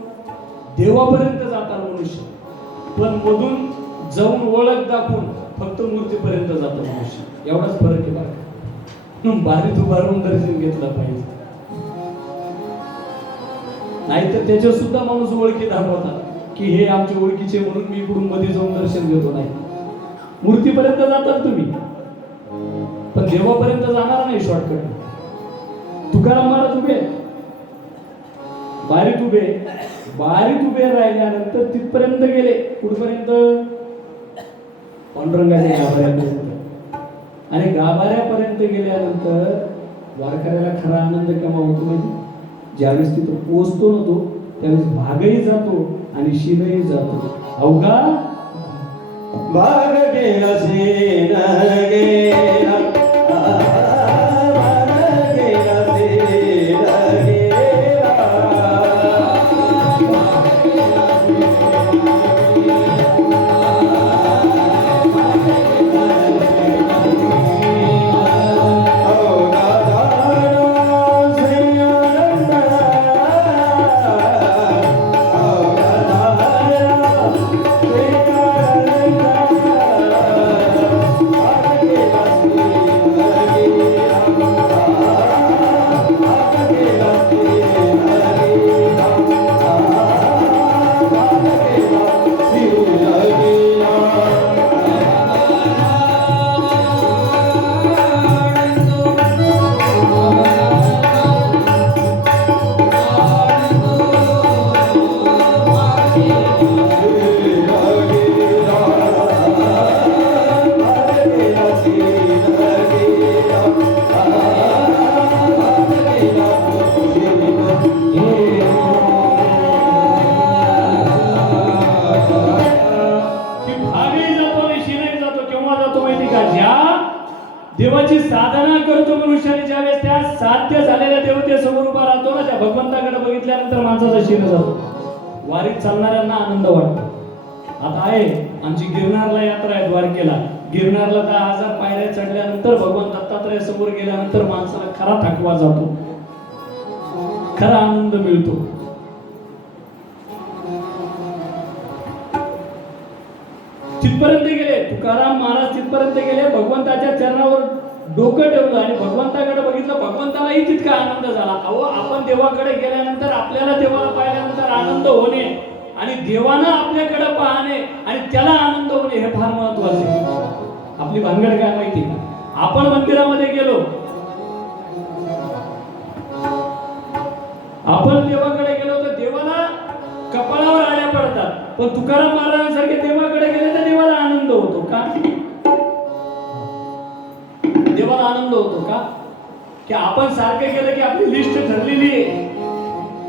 देवापर्यंत जातात मनुष्य, पण मधून जाऊन ओळख दाखवून फक्त मूर्तीपर्यंत जातो मनुष्य. एवढाच फरक आहे बरं. बारीत उभा राहून दर्शन घेतलं पाहिजे, नाहीतर त्याच्यात सुद्धा माणूस ओळखी दाखवतात की हे आमच्या ओळखीचे म्हणून मी इकडून मध्ये जाऊन दर्शन घेतो. नाही, मूर्तीपर्यंत जातात तुम्ही, पण देवापर्यंत जाणार नाही शॉर्टकट. तुकाराम महाराज उभे बारीत उभे राहिल्यानंतर तिथपर्यंत गेले. कुठपर्यंत? पांडुरंगाच्या गाभाऱ्यापर्यंत. आणि गाभाऱ्यापर्यंत गेल्यानंतर वारकऱ्याला खरा आनंद केव्हा होतो माहिती? ज्यावेळेस तिथं पोहोचतो ना तो, त्यावेळेस भागही जातो आणि शीनही जातो. अवघा भाग गेला शीन गेला, भाग गेला शीन गेला. Oh, झालेल्या देवतेसमोर उभा राहतो ना, त्या भगवंताकडे बघितल्यानंतर माणसाचा शीन जातो. वारीत चालणाऱ्यांना आनंद वाटतो. आता आहे आमची गिरनारला यात्रा आहे द्वारकेला. गिरनारला 10,000 पायऱ्या चढल्यानंतर भगवान दत्तात्रय समोर गेल्यानंतर माणसाला खरा थकवा जातो, खरा आनंद मिळतो. तिथपर्यंत गेले तुकाराम महाराज, तिथपर्यंत गेले, भगवंताच्या चरणावर डोकं ठेवलं आणि भगवंताकडे बघितलं. भगवंतालाही तितका आनंद झाला. अहो, आपण देवाकडे गेल्यानंतर आपल्याला देवाला पाहिल्यानंतर आनंद होणे आणि देवानं आपल्याकडे पाहणे आणि त्याला आनंद होणे हे फार महत्वाचे आहे. आपली भानगड काय माहिती का? आपण मंदिरामध्ये गेलो, आपण देवाकडे गेलो तर देवाला कपाळावर आल्या पडतात, पण तुकाराम महाराजांसारखे देवाकडे गेले तर देवाला आनंद होतो का? देवाला आनंद होतो का? की आपण सारखं केलं की आपली लिस्ट ठरलेली आहे,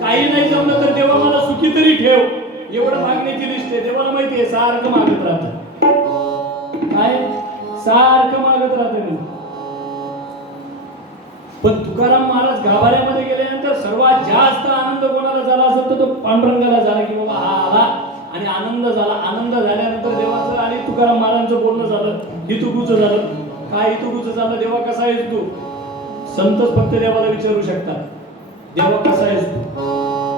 काही नाही जमलं तर देवा मला सुखी तरी ठेव, एवढं मागण्याची लिस्ट आहे. देवाला माहिती आहे सारखं मागत राहत, काय सारखं मागत राहते. पण तुकाराम महाराज गाभाऱ्यामध्ये गेल्यानंतर सर्वात जास्त आनंद कोणाला झाला असेल तर तो पांडुरंगाला झाला, की बाबा हा आला आणि आनंद झाला. आनंद झाल्यानंतर देवाचं आणि तुकाराम महाराजांचं बोलणं झालं, हितुगुचं झालं. काय हितुगुचं झालं? देवा कसा आहेस तू? संतच फक्त देवाला विचारू शकतात, देवा कसा आहेस तू?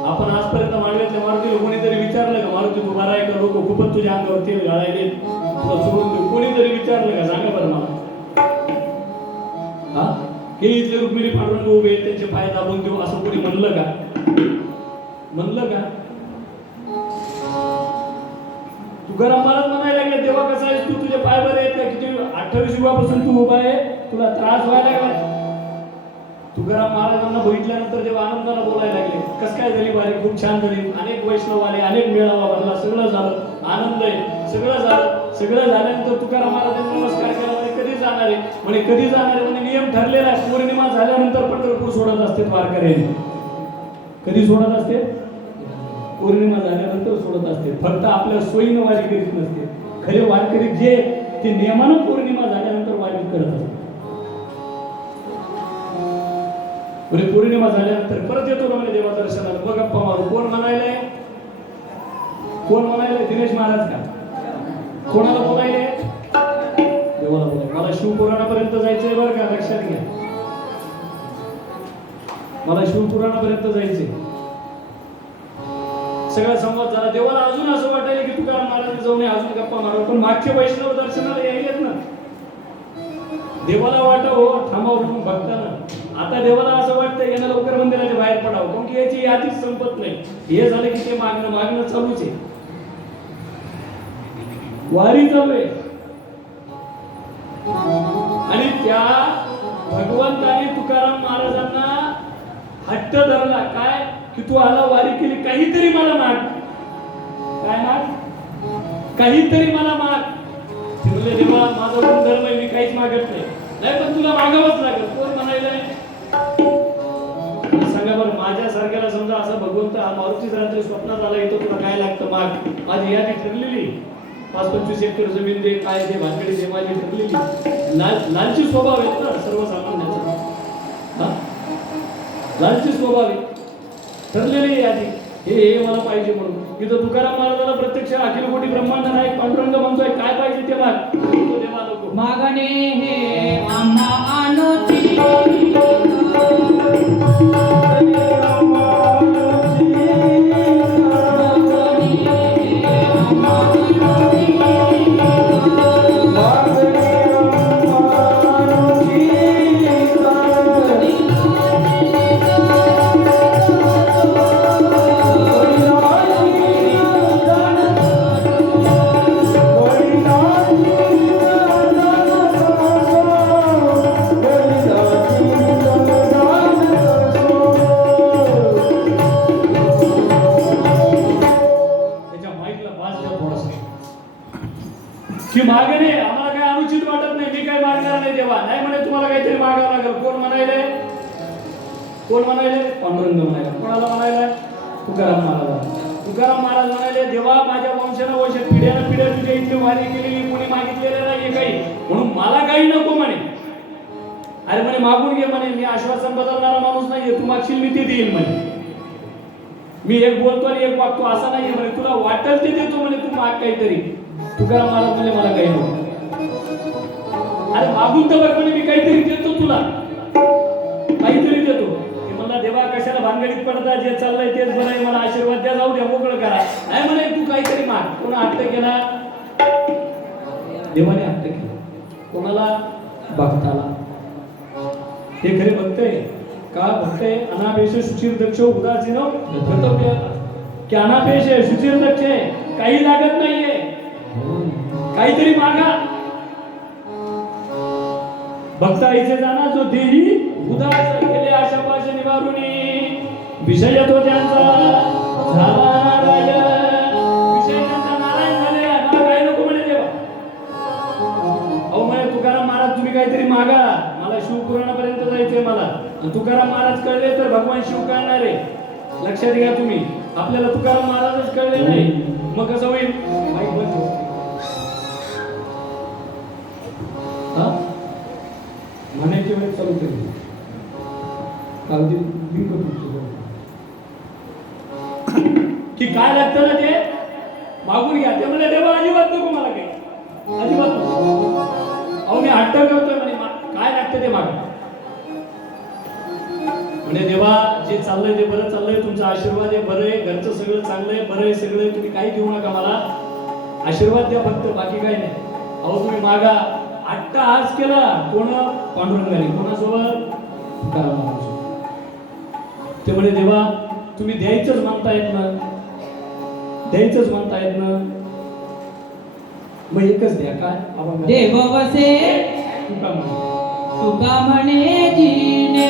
आपण आजपर्यंत मांडव्यातल्या मारुतीला कोणीतरी विचारलं का, मारुती तू बरा आहे का? लोक खूपच तुझ्या अंगावर तेल घालायले, तुला सोडून देऊ, कोणीतरी विचारलं का? सांगा बरं मला. हा, हे इथले रुक्मिणी पांडुरंग उभे आहेत, त्यांचे पाय दाबून देऊ असं कोणी म्हणलं का? म्हणलं का? तुकाराम महाराज म्हणायला लागले, देवा कसा आहेस तू? तुझे पाय बरे आहेत का? किती 28 युगापासून तू उभा आहे, तुला त्रास व्हायला लागला? तुकाराम महाराजांना बघितल्यानंतर जेव्हा आनंदाला बोलायला लागले, कस काय झाली वारी? खूप छान झाली, अनेक वैष्णव आले, अनेक मेळावा भरला, सगळं झालं, आनंद आहे, सगळं झालं. सगळं झाल्यानंतर तुकाराम महाराजांनी नमस्कार केला, म्हणे कधी जाणार आहे? म्हणे कधी जाणार आहे? म्हणे नियम ठरलेला आहे, पौर्णिमा झाल्यानंतर पंढरपूर सोडत असते वारकऱ्यांनी. कधी सोडत असते? पौर्णिमा झाल्यानंतर सोडत असते. फक्त आपल्या सोयीनं वारी करीत नसते. खरे वारकरी जे ते नियमानं पौर्णिमा झाल्यानंतर वारी करत असते. पौर्णिमा झाल्यानंतर परत येतो का म्हणजे देवा दर्शनाला? बघ गप्पा मारू. कोण म्हणायलंय? कोण म्हणायलंय? दिनेश महाराज का? कोणाला बोलायले? देवाला बोलाय. मला शिवपुराणापर्यंत जायचंय बरं का, लक्षात घ्या. मला शिवपुराणापर्यंत जायचंय. सगळा संवाद झाला. देवाला अजून असं वाटायला की तुकाराम महाराज जाऊन अजून गप्पा मारू, पण मागचे वैष्णव दर्शनाला यायलेत ना. देवाला वाटत हो थांबावं म्हणून भक्तांना. आता देवाला असं वाटतं यांना लवकर मंदिराच्या बाहेर पडावं, कारण की याची यादीच संपत नाही. हे झालं की ते मागणं चालूच आहे, वारी चालू आहे. आणि त्या भगवंताने तुकाराम महाराजांना हट्ट धरला, काय की तू आला वारी केली, काहीतरी मला माग. काय माग? काहीतरी मला माग. म्हणले देवा माझा गुणधर्म आहे, मी काहीच मागत नाही. नाही पण तुला मागावंच लागेल. कोण म्हणायलंय? सांगा बरं, माझ्या सारख्याला समजा असं भगवंत मारुतीच रात्री स्वप्नात आला, येतो तुला काय लागतं माग. माझी यादी ठरलेली, 5-25 एकर जमीन दे, काय दे, भानगडी दे, माझी ठरलेली. लालची स्वभाव आहेत ना सर्वसामान्याचा. लालची स्वभाव आहे, ठरलेली यादी. हे मला पाहिजे म्हणून. इथं तुकाराम महाराजाला प्रत्यक्ष अखिल कोटी ब्रह्मांड नायक पांडुरंग म्हणतोय, काय पाहिजे ते माग. तो देवा नको मागणे हे आम्हा अनुची की मागणे आम्हाला काय अनुचित वाटत नाही, मी काय मागणार नाही देवा. नाही म्हणे तुम्हाला काहीतरी मागावं लागेल. कोण म्हणायले? कोण म्हणायले? पांडुरंग म्हणायला. कोणाला म्हणायला? तुकाराम महाराज. तुकाराम महाराज म्हणाले, देवा माझ्या वंशानुवंश पिढ्यानं पिढ्या तुझ्या इथली वारी केलेली, कोणी मागितलेलं नाही काही, म्हणून मला काही नको म्हणे. अरे म्हणे मागून घे म्हणे, मी आश्वासन बदलणारा माणूस नाहीये, तू मागशील मी ते देईल म्हणे. मी एक बोलतो आणि एक वागतो असं नाहीये म्हणे, तुला वाटेल ते देतो म्हणे, तू माग काहीतरी. तुकाराम महाराज म्हणजे मला काही नको. अरे मागून तर बघ म्हणे, मी काहीतरी देतो तुला, काहीतरी देतो. ते म्हणला देवा कशाला भानगडीत पडता, जे चाललंय तेच बरं आहे, मला आशीर्वाद द्या, जाऊ द्या, मोकळं करा. नाही म्हणे तू काहीतरी माग. कोणा हट्ट केला? देवाने हट्ट केला. कोणाला? भक्ताला. हे खरे भक्त आहे का? भक्त आहे अनापेश सुचिर दक्ष उदासीन कर्तव्य, की अनापेश आहे, सुचिर दक्ष आहे, काही लागत नाहीये, काहीतरी मागा. भक्त आईचे जाणा जो देही उदास गेले आशापाश निवारुनी, विषय तो त्यांचा झाला नारायण. विषय त्यांचा नारायण झाले, मला काही नको म्हणे देवा. अहो म्हणे तुकाराम महाराज तुम्ही काहीतरी मागा, मला शिवपुराणापर्यंत जायचंय मला. आणि तुकाराम महाराज कळले तर भगवान शिव कळणार आहे. लक्षात घ्या तुम्ही, आपल्याला तुकाराम महाराजच कळले नाही मग कसं होईल? माईक बंद ठेव. हा म्हणायची वेळ चालू केली काल की काय लागतं ना ते मागून घ्या. ते म्हणजे देवा अजिबात नको मला काही, अजिबात नको. अहो मी हट्ट करतोय म्हणे, काय लागतं ते मागा. म्हणजे देवा जे चाललंय ते बरं चाललंय, तुमचा आशीर्वाद आहे, बरं आहे, घरचं सगळं चांगलंय, बरं आहे सगळं, तुम्ही काही देऊ नका, मला आशीर्वाद द्या फक्त, बाकी काही नाही. अहो तुम्ही मागा. हट्ट आज केला कोण? पांडुरंगाने. कोणासोबत? ते म्हणे देवा तुम्ही द्यायचंच म्हणतायत ना, द्यायचंच म्हणतायत ना, मग एकच द्या. काय? देव वसे तुका म्हणे, तुका म्हणे जिने,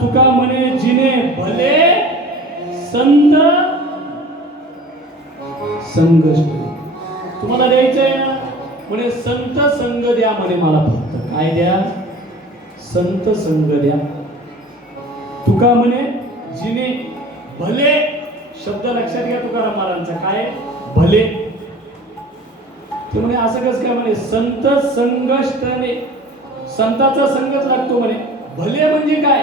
तुका म्हणे जिने. संत संघ तुम्हाला द्यायचं आहे ना, म्हणे संत संघ द्या म्हणे मला, फक्त काय द्या? संत संघ द्या. तुका म्हणे जिने भले, शब्द लक्षात घ्या तुकाराम महाराजांचा, काय भले. ते म्हणे असं कसं काय? म्हणे संत संघष्टने, संताचा संगत लागतो म्हणे. भले म्हणजे काय?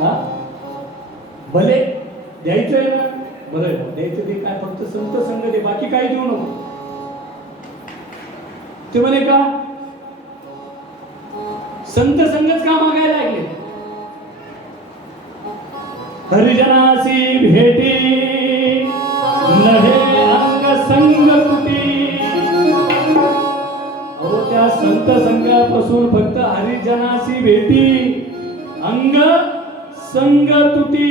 हा भले द्यायचं आहे ना, बरं द्यायचं ते काय फक्त संत संगत आहे, बाकी काही देऊ नको. ते म्हणे का संत संगत का मागायला लागले? हरिजनासी भेटी नहे अंग संग तुटी. अहो त्या संत संघापासून फक्त हरिजनासी भेटी अंग संग तुटी.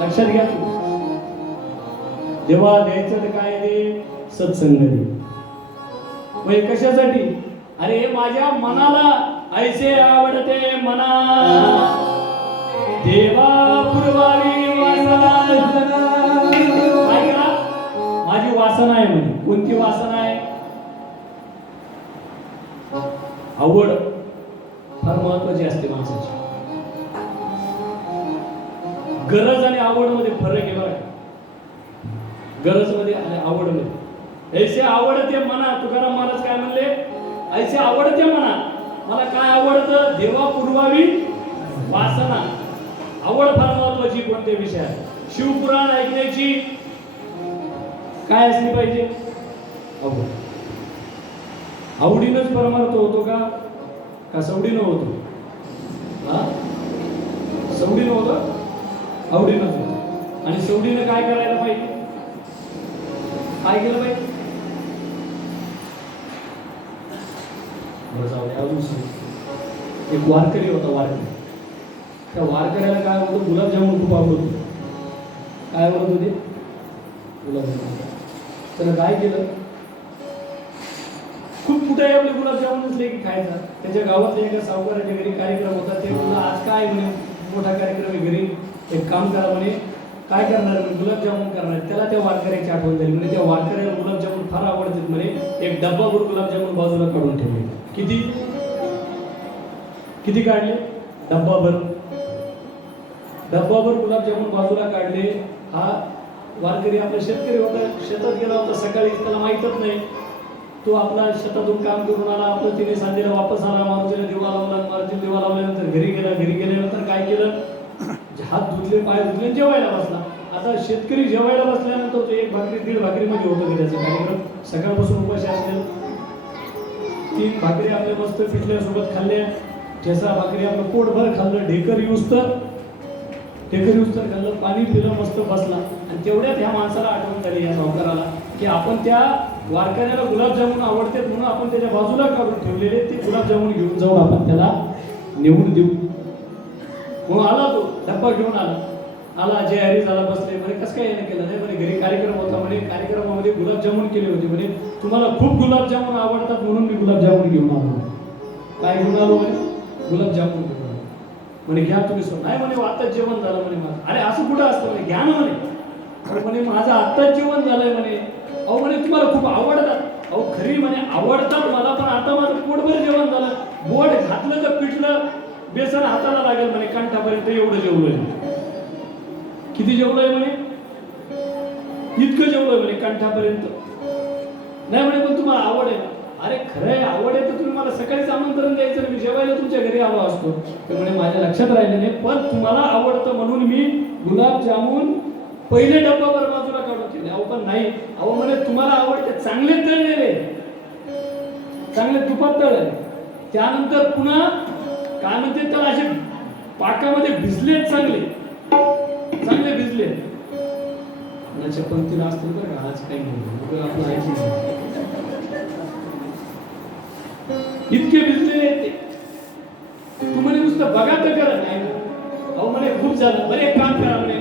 लक्षात घ्या. देवा द्यायचं तर काय दे? सत्संग दे. म्हणजे कशासाठी? अरे माझ्या मनाला ऐसे आवडते मना देवा पुरवावी वासना. काय करा? माझी वासना आहे म्हणे. कोणती वासना आहे? आवड फार महत्वाची असते माणसाची. गरज आणि आवड मध्ये फरक आहे बरं. गरज मध्ये आणि आवड मध्ये. ऐसे आवडते मना, तुकाराम महाराज काय म्हणले? ऐसे आवडते मना. मला काय आवडतं? देवा पुरवावी वासना. आवड फार महत्वाची कोणत्या विषयात? शिवपुराण ऐकण्याची काय असली पाहिजे? आवड. आवडीनच परमार्थ होतो का सवडीनं होतो? हा सवडीनं होतो, आवडीनं होतो. आणि सवडीनं काय करायला पाहिजे? काय केलं पाहिजे? एक वारकरी होता. वारकरी, त्या वारकऱ्याला काय होतं? गुलाबजामुन खूप आवडत होते. काय आवडत होते? गुलाबजामुन. त्यानं काय केलं? खूप कुठे आपले गुलाबजामुन नसले की खायचा. त्याच्या गावातल्या एका सावकाराच्या घरी कार्यक्रम होता. ते म्हणलं आज काय म्हणे मोठा कार्यक्रम आहे घरी, एक काम करा म्हणे. काय करणार? गुलाबजामुन करणार. त्याला त्या वारकऱ्याची आठवण झाली. म्हणजे त्या वारकऱ्याला गुलाबजामुन फार आवडतात म्हणे. एक डब्बाभर गुलाबजामुन बाजूला काढून ठेवले. किती किती काढले? डब्बाभर गुलाबजामुन बाजूला काढले. हा वारकरी आपला शेतकरी होता. शेतात गेला होता सकाळी, त्याला माहीतच नाही. तो आपला शेतातून काम करून आला. आपलं तिने सांजेला वापस आला. मारुतीने दिवा लावला. मारुतीने दिवा लावल्यानंतर घरी गेला. घरी गेल्यानंतर काय केलं? हात धुतले, पाय धुतले, जेवायला बसला. आता शेतकरी जेवायला बसल्यानंतर तो एक भाकरी दीड भाकरीमध्ये होतं त्याचा कार्यक्रम. सकाळपासून उपाशी असले. 3 भाकरी आपल्या मस्त पिठल्यासोबत खाल्ल्या. ठेसा भाकरी आपलं पोटभर खाल्लं. ढेकर युस्त खाल्लं. पाणी पिलं, मस्त बसला. आणि तेवढ्यात ह्या माणसाला आठवण झाली, या सावकाराला, की आपण त्या वारकऱ्याला गुलाबजामुन आवडते म्हणून आपण त्याच्या बाजूला काढून ठेवलेले ते गुलाबजामुन घेऊन जाऊ, आपण त्याला नेऊन देऊ. मग आला तो डब्बा घेऊन आला. जय हरी झाला. बसले. म्हणे कसं काय याने केलं? नाही म्हणे घरी कार्यक्रम होता म्हणे. कार्यक्रमामध्ये गुलाबजामुन केले होते म्हणे. तुम्हाला खूप गुलाबजामुन आवडतात म्हणून मी गुलाबजामुन घेऊन आलो. काय घेऊन आलो म्हणे? गुलाबजामुन घेऊन आलो. म्हणे घ्या तुम्ही सोड. नाही म्हणे आत्ताच जेवण झालं म्हणे माझं. अरे असं कुठं असतं म्हणे? घ्या ना म्हणे. म्हणे माझं आत्ताच जेवण झालंय म्हणे. अहो म्हणे तुम्हाला खूप आवडतात. अहो खरी म्हणे आवडतात मला, पण आता माझं पोटभर जेवण झालं. बोट घातलं तर पिठलं बेसन हाताला लागेल म्हणे कंठापर्यंत. एवढं जेवलोय. किती जेवलोय म्हणे? इतकं जेवलोय म्हणे कंठापर्यंत. नाही म्हणे पण तुम्हाला आवड आहे. अरे खरंय आवड आहे तर तुम्ही मला सकाळीच आमंत्रण द्यायचं. मी जेवायला तुमच्या घरी आलो असतो. तर म्हणे माझ्या लक्षात राहिलं नाही, पण तुम्हाला आवडतं म्हणून मी गुलाबजामुन पहिले डब्बावर बाजूला काढून ठेवले. अहो पण नाही. अहो म्हणे तुम्हाला आवडते चांगले तळलेले, चांगले तुपात तळले. त्यानंतर पुन्हा काय म्हणते त्याला, असे पाकामध्ये भिजले, चांगले भिजले. कोणाच्या पंक्तीला असतील बरं का, आज काही नाही आपलं ऐकलं. इतके भिजलेले ते. तू म्हणे नुसतं बघा तर करा. नाही. अहो म्हणे खूप झालं. बरं एक काम करा म्हणे,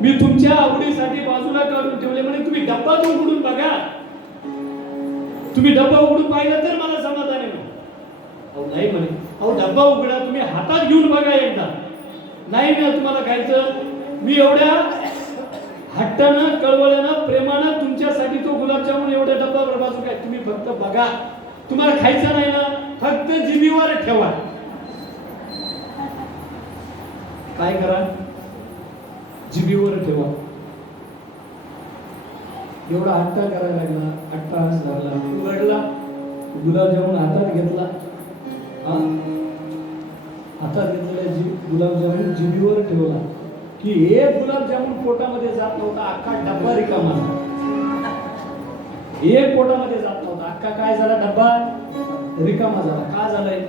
मी तुमच्या आवडीसाठी बाजूला काढून ठेवले म्हणे. तुम्ही डब्बा उघडून बघा. तुम्ही डब्बा उघडून पाहिला तर मला समाधान आहे. अहो नाही म्हणे. अहो डब्बा उघडा, तुम्ही हातात घेऊन बघा एकदा. नाही ना तुम्हाला खायचं. मी एवढ्या हट्टानं, कळवळ्यानं, प्रेमानं तुमच्यासाठी तो गुलाबजामुन एवढ्या डब्बावर बाजू काय. तुम्ही फक्त बघा. तुम्हाला खायचं नाही ना, फक्त जिभेवर ठेवा. काय करा? जिभेवर ठेवा. एवढा हट्टा करायला लागला, अट्टाहास झाला, उघडला. गुलाबजामुन हातात घेतला, हा हातात घेतलेला गुलाबजामुन जिभेवर ठेवला की एक गुलाबजामुन पोटामध्ये जात नव्हता, अख्खा डब्बा रिकामा झाला. एक पोटामध्ये जात नव्हता, अख्खा काय झाला, डब्बा रिकामा झाला. का झालंय?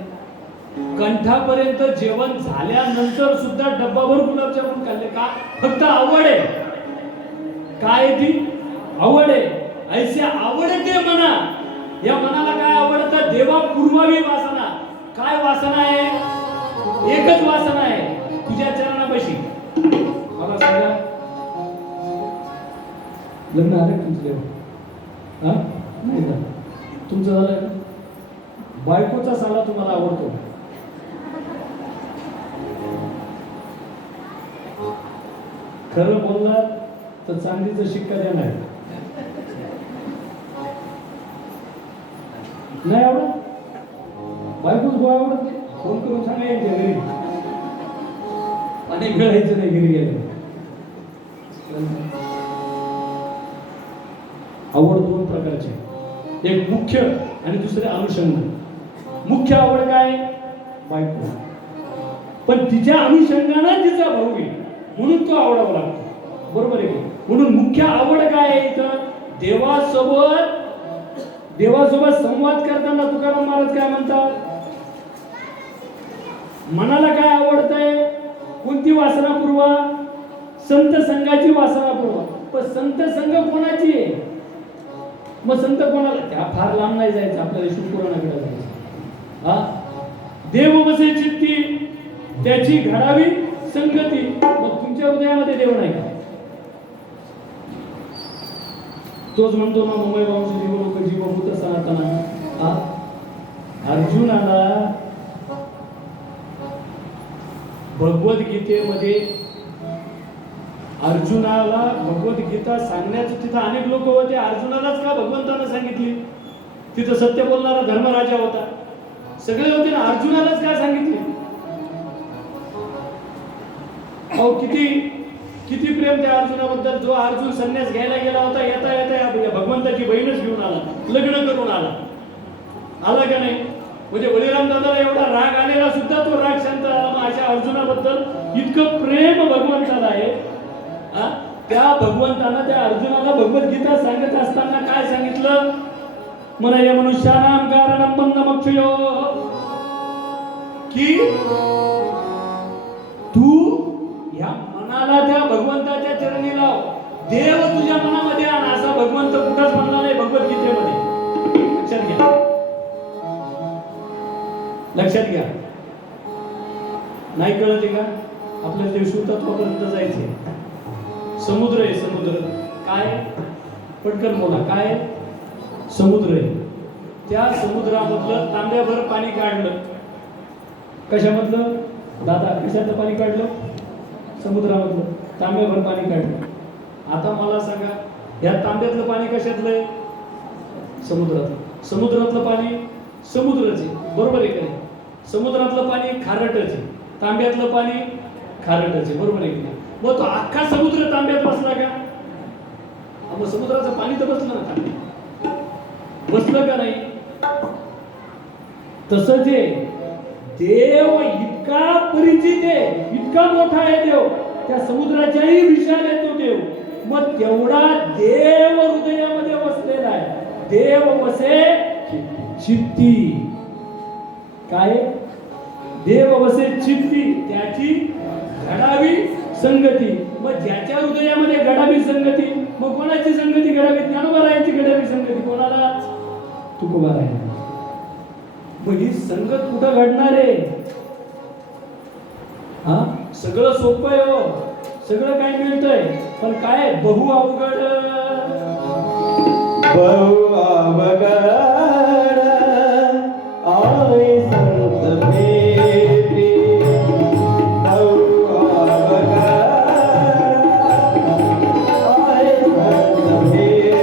कंठापर्यंत जेवण झाल्यानंतर सुद्धा डब्बाभर गुलाबजामुन खाल्ले. का? फक्त आवड आहे. काय ती आवड आहे? ऐसे आवडते मना. या मनाला काय आवडतं? देवा पूर्वावी वासना. काय वासना आहे? एकच वासना आहे, तुझ्या चरणापाशी. मला सांगा, लग्न आलं तुमचं? हा नाही का? तुमचं झालं का? बायकोचा साला तुम्हाला आवडतो? खरं बोललात तर चांदीचा शिक्का देणार. नाही आवडत? बायकोच गो आवडत? फोन करून सांगा यांच्या घरी, अनेक वेळायचं नाही घरी गेलं. आवड दोन प्रकारचे, एक मुख्य आणि दुसरे अनुषंग. मुख्य आवड काय? बायको. पण तिच्या अनुषंगाने तिचा भाऊ आहे म्हणून तो आवडावा लागतो. बरोबर आहे की? म्हणून मुख्य आवड काय आहे इथं? देवासोबत संवाद करताना तुकाराम महाराज काय म्हणतात? मनाला काय आवडतंय? कोणती वासना पुरवा? संत संघाची वासना पुरवा. पण संत संघ कोणाची आहे? मग संत कोणाला? त्या फार लांब नाही जायचं, आपल्याला शिवपुराणाकडे जायचं. हा, देव बसे चित्ती त्याची घडावी संगती. मग तुमच्या हृदयामध्ये देव नाही का? तोच म्हणतो ना, मुंबई वंश जीव लोक जीवभूत सनातना. अर्जुनाला भगवद्गीतेमध्ये, अर्जुनाला भगवद्गीता सांगण्याचं तिथं अनेक लोक होते. अर्जुनालाच का भगवंतानं सांगितली? तिथं सत्य बोलणारा धर्मराजा होता, सगळे होते ना. अर्जुनालाच काय सांगितले? अहो किती किती प्रेम त्या अर्जुनाबद्दल. जो अर्जुन संन्यास घ्यायला गेला होता, येता येता भगवंताची बहीणच घेऊन आला, लग्न करून आला का नाही? म्हणजे बळीराम दादाला एवढा राग आलेला सुद्धा तो राग शांत आला. मग अशा अर्जुनाबद्दल इतकं प्रेम भगवंताला आहे. त्या भगवंतानं त्या अर्जुनाला भगवद्गीता सांगत असताना काय सांगितलं? म्हणा या मनुष्यानाम कारणम बंधमक्षयो, की तू या मनाला त्या भगवंताच्या चरणी लाव, देव तुझ्या मनामध्ये आण. असा भगवंत कुठंच म्हणला नाही भगवद्गीतेमध्ये. लक्षात घ्या, लक्षात घ्या. नाही कळत का? आपल्याला देवशूतत्वापर्यंत जायचंय. समुद्र आहे, समुद्र काय? पटकन बोला, काय? समुद्र आहे. त्या समुद्रामधलं तांब्याभर पाणी काढलं. कशामधलं दादा? कशातलं पाणी काढलं? समुद्रामधलं तांब्याभर पाणी काढलं. आता मला सांगा, या तांब्यातलं पाणी कशातलं आहे? समुद्रातलं. समुद्रातलं पाणी समुद्रच आहे, बरोबर आहे का? समुद्रातलं पाणी खारटच आहे, तांब्यातलं पाणी खारटच आहे, बरोबर आहे की नाही? मग तो अख्खा समुद्र तांब्यात बसला का? मग समुद्राचं पाणी तर बसलं ना तांब्यात, बसलं का नाही? तसंच आहे, देव इतका परिचित आहे, इतका मोठा आहे देव, त्या समुद्राच्याही विशाल आहे तो देव. मग तेवढा देव हृदयामध्ये बसलेला आहे. देव वसे चित्ती. काय? देव वसे चित्ती त्याची घडावी संगती. मग ज्याच्या हृदयामध्ये घडावी संगती, मग कोणाची संगती घडावी? ज्ञानोबा यांची घडावी संगती. कोणाला? तुकोबा राय. मग ही संगत कुठं घडणार आहे? हा, सगळं सोपं आहे हो, सगळं काय मिळतंय, पण काय बहु अवघड. बहु अवघड आय संत भेटी. बहु अवघड आय संत भेटी.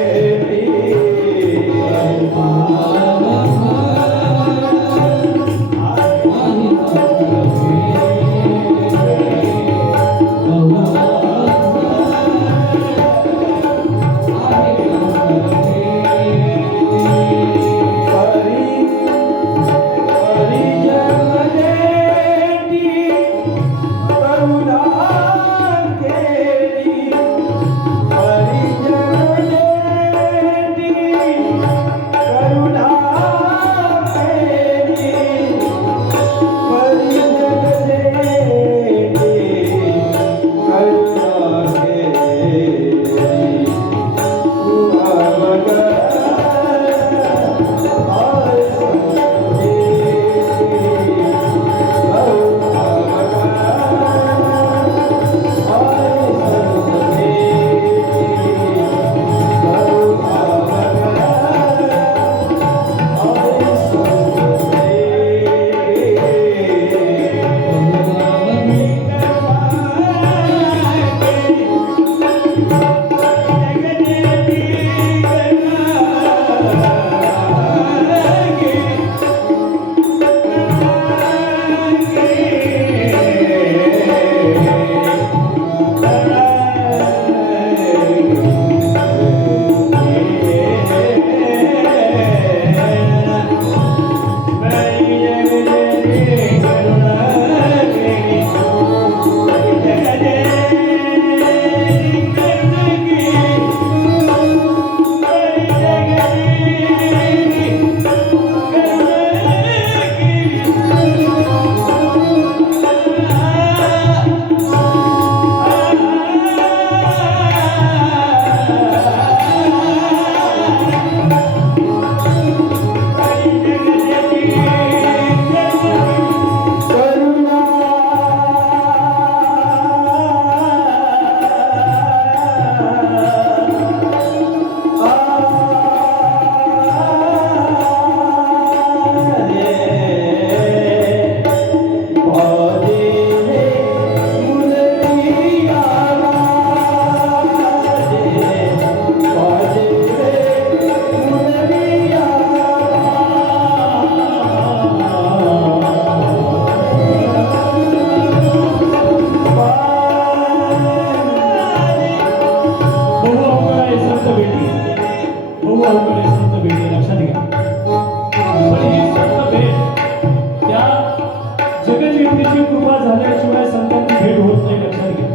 कृपा झाल्याशिवाय संतांची भेट होत नाही, लक्षात घ्या.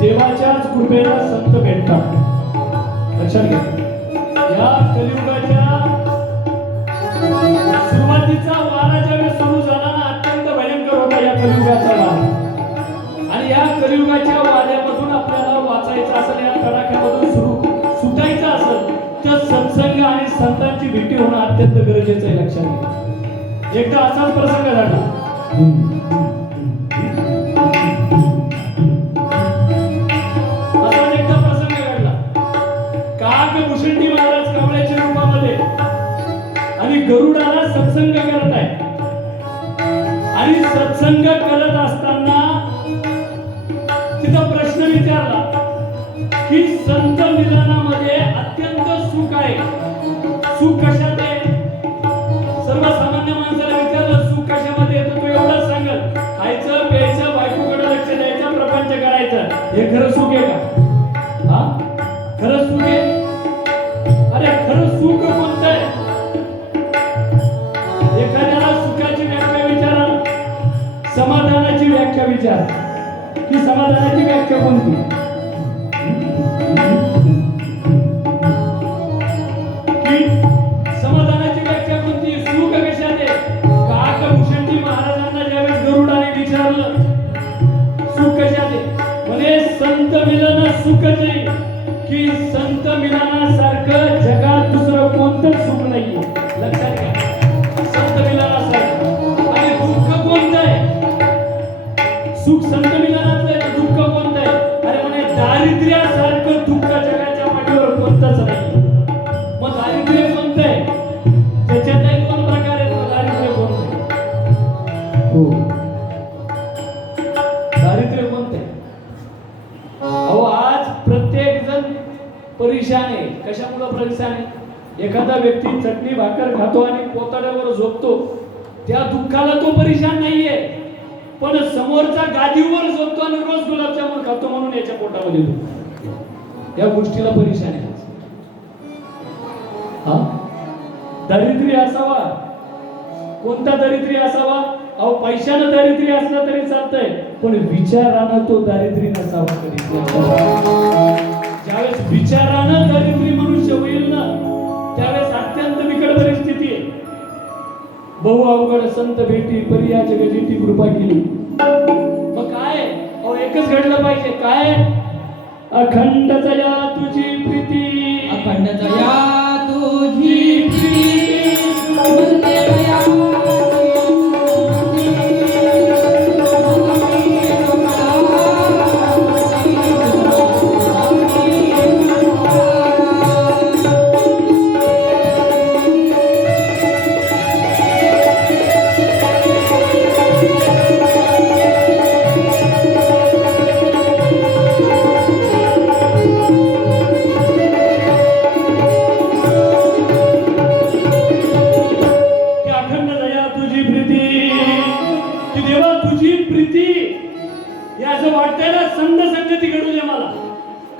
देवाच्याच कृपेला संत भेटतात, लक्षात घ्या. या कलियुगाच्या सुरुवातीचा वारा ज्यावेळेस सुरू झाला ना, अत्यंत भयंकर होता या कलियुगाचा वारा. आणि या कलियुगाच्या वाऱ्यामधून आपल्याला वाचायचं असेल, या तडाख्यामधून सुटायचं असेल, तर सत्संग आणि संतांची भेटी होणं अत्यंत गरजेचं आहे, लक्षात घ्या. एकदा असाच प्रसंग झाला. असाच एकदा प्रसंग घडला. काकभूषणी महाराज कावळ्याच्या रूपामध्ये आणि गरुडाला सत्संग करत आहे. आणि सत्संग करत असताना तिथं प्रश्न विचारला की संत मिलनामध्ये अत्यंत सुख आहे. सुख कशात आहे? सर्वसामान्य माणसाला विचारलं सुख कशामध्ये येतं, तो एवढंच सांगत खायचं प्यायचं बायकोकडे लक्ष द्यायचं प्रपंच करायचं. हे खरं सुख आहे का? हा, खरं सुख आहे? अरे खरं सुख कोणतं आहे? एखाद्याला सुखाची व्याख्या विचारा, समाधानाची व्याख्या विचार की समाधानाची व्याख्या कोणती? की समाधानाची व्याख्या कोणती? सुख कशात आहे? काकभूषणी महाराजांना ज्यावेळेस गरुडाने विचारलं सुख कशात आहे, म्हणे संत मिलन सुखच आहे. की संत मिलनासारखं जगात दुसरं कोणतं सुख नाहीये, लक्षात घ्या. संत मिलनासारखं. आणि दुःख कोणतं आहे? सुख संत मिलनातलं आहे, दुःख कोणतं आहे? अरे म्हणे दारिद्र्यासारखं दुःख जगाच्या पाठीवर कोणतंच नाही. मग दारिद्र्य कोणतं आहे? त्याच्यातही दोन प्रकार आहेत. दारिद्र्य कोणतं आहे? हो, दारिद्र्य कोणतं आहे? अहो आज प्रत्येक जण परेशान आहे. कशामुळे परेशान आहे? एखादा व्यक्ती चटणी भाकर खातो आणि पोताड्यावर झोपतो, त्या दुःखाला तो परेशान नाहीये. पण समोरचा गादीवर झोपतो आणि रोज गुलाबजामुन खातो म्हणून याच्या पोटामध्ये दुःख, या गोष्टीला परेशान आहे. हा, दारिद्र्य असावा. कोणता दारिद्र्य असावा? अहो पैशानं दारिद्र्य असला तरी चालतंय, पण विचारानं तो दारिद्र्य नसावा कधी. ज्यावेळेस विचारानं दारिद्र्य मनुष्य होईल ना, त्यावेळेस अत्यंत बिकट परिस्थिती आहे. बहु अवघड संत भेटी परी या जगजीची कृपा केली. मग काय? अहो एकच घडलं पाहिजे. काय? अखंड जया तुझी प्रीती, अखंड जया तुझी प्रीती, वंदे जया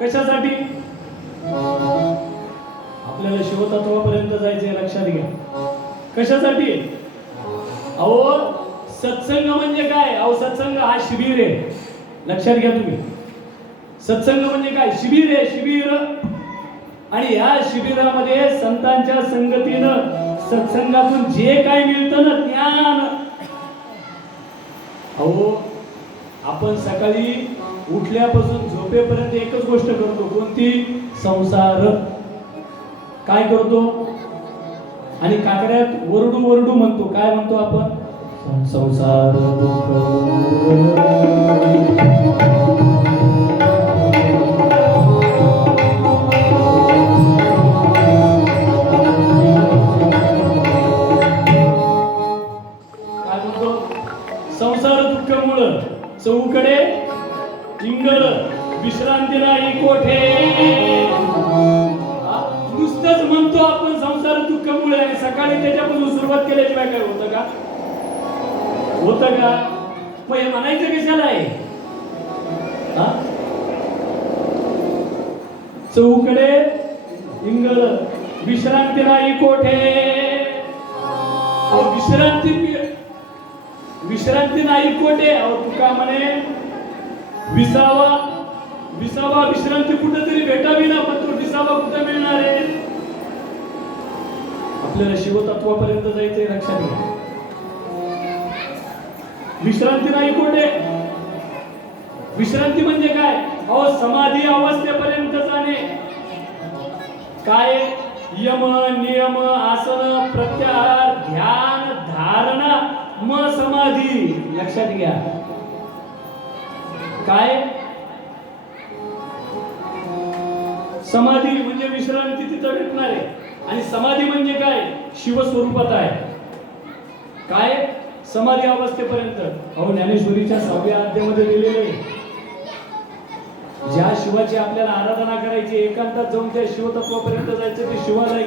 कशासाठी? आपल्याला शिवतत्वापर्यंत जायचे, लक्षात घ्या. कशासाठी? अहो सत्संग म्हणजे काय? अहो सत्संग हा शिबिर आहे, लक्षात घ्या तुम्ही. सत्संग म्हणजे काय? शिबिर आहे, शिबिर. आणि या शिबिरामध्ये संतांच्या संगतीनं सत्संगातून जे काय मिळतं ना ज्ञान. अहो आपण सकाळी उठल्यापासून झोपेपर्यंत एकच गोष्ट करतो, कोणती? संसार. काय करतो? आणि काकड्यात वरडू वरडू म्हणतो. काय म्हणतो आपण? संसार दुःखामुळं चौकडे इंगळ विश्रांती नाही कोठे. नुसतंच म्हणतो आपण संसार दुःखामुळे, आणि सकाळी त्याच्यापासून सुरुवात केल्याशिवाय काय होतं का? होतं का? मग हे म्हणायचं कशाला आहे? चौकडे इंगळ विश्रांती नाही कोठे. विश्रांती विश्रांती नाही कोठे? अहो तुका म्हणे विसावा विसावा विश्रांती कुठेतरी भेटावी ना, पण तो विसावा कुठे मिळणार आहे? आपल्याला शिवतत्वापर्यंत जायचंय, लक्षात घ्या. विश्रांती नाही कोठे? विश्रांती म्हणजे काय? अहो समाधी अवस्थेपर्यंत जाणे. काय? यम नियम आसन प्रत्याहार ध्यान धारणा म समाधी. लक्षात घ्या. काय? समाधी म्हणजे विश्रांती तिथं भेटणार आहे. आणि समाधी म्हणजे काय? शिवस्वरूपात आहे. काय? समाधी अवस्थेपर्यंत. अहो ज्ञानेश्वरीच्या 6व्या अध्यायामध्ये दिलेले आहे, ज्या शिवाची आपल्याला आराधना करायची, एकांतात जाऊन त्या शिवतत्वापर्यंत जायचं, ते शिवाला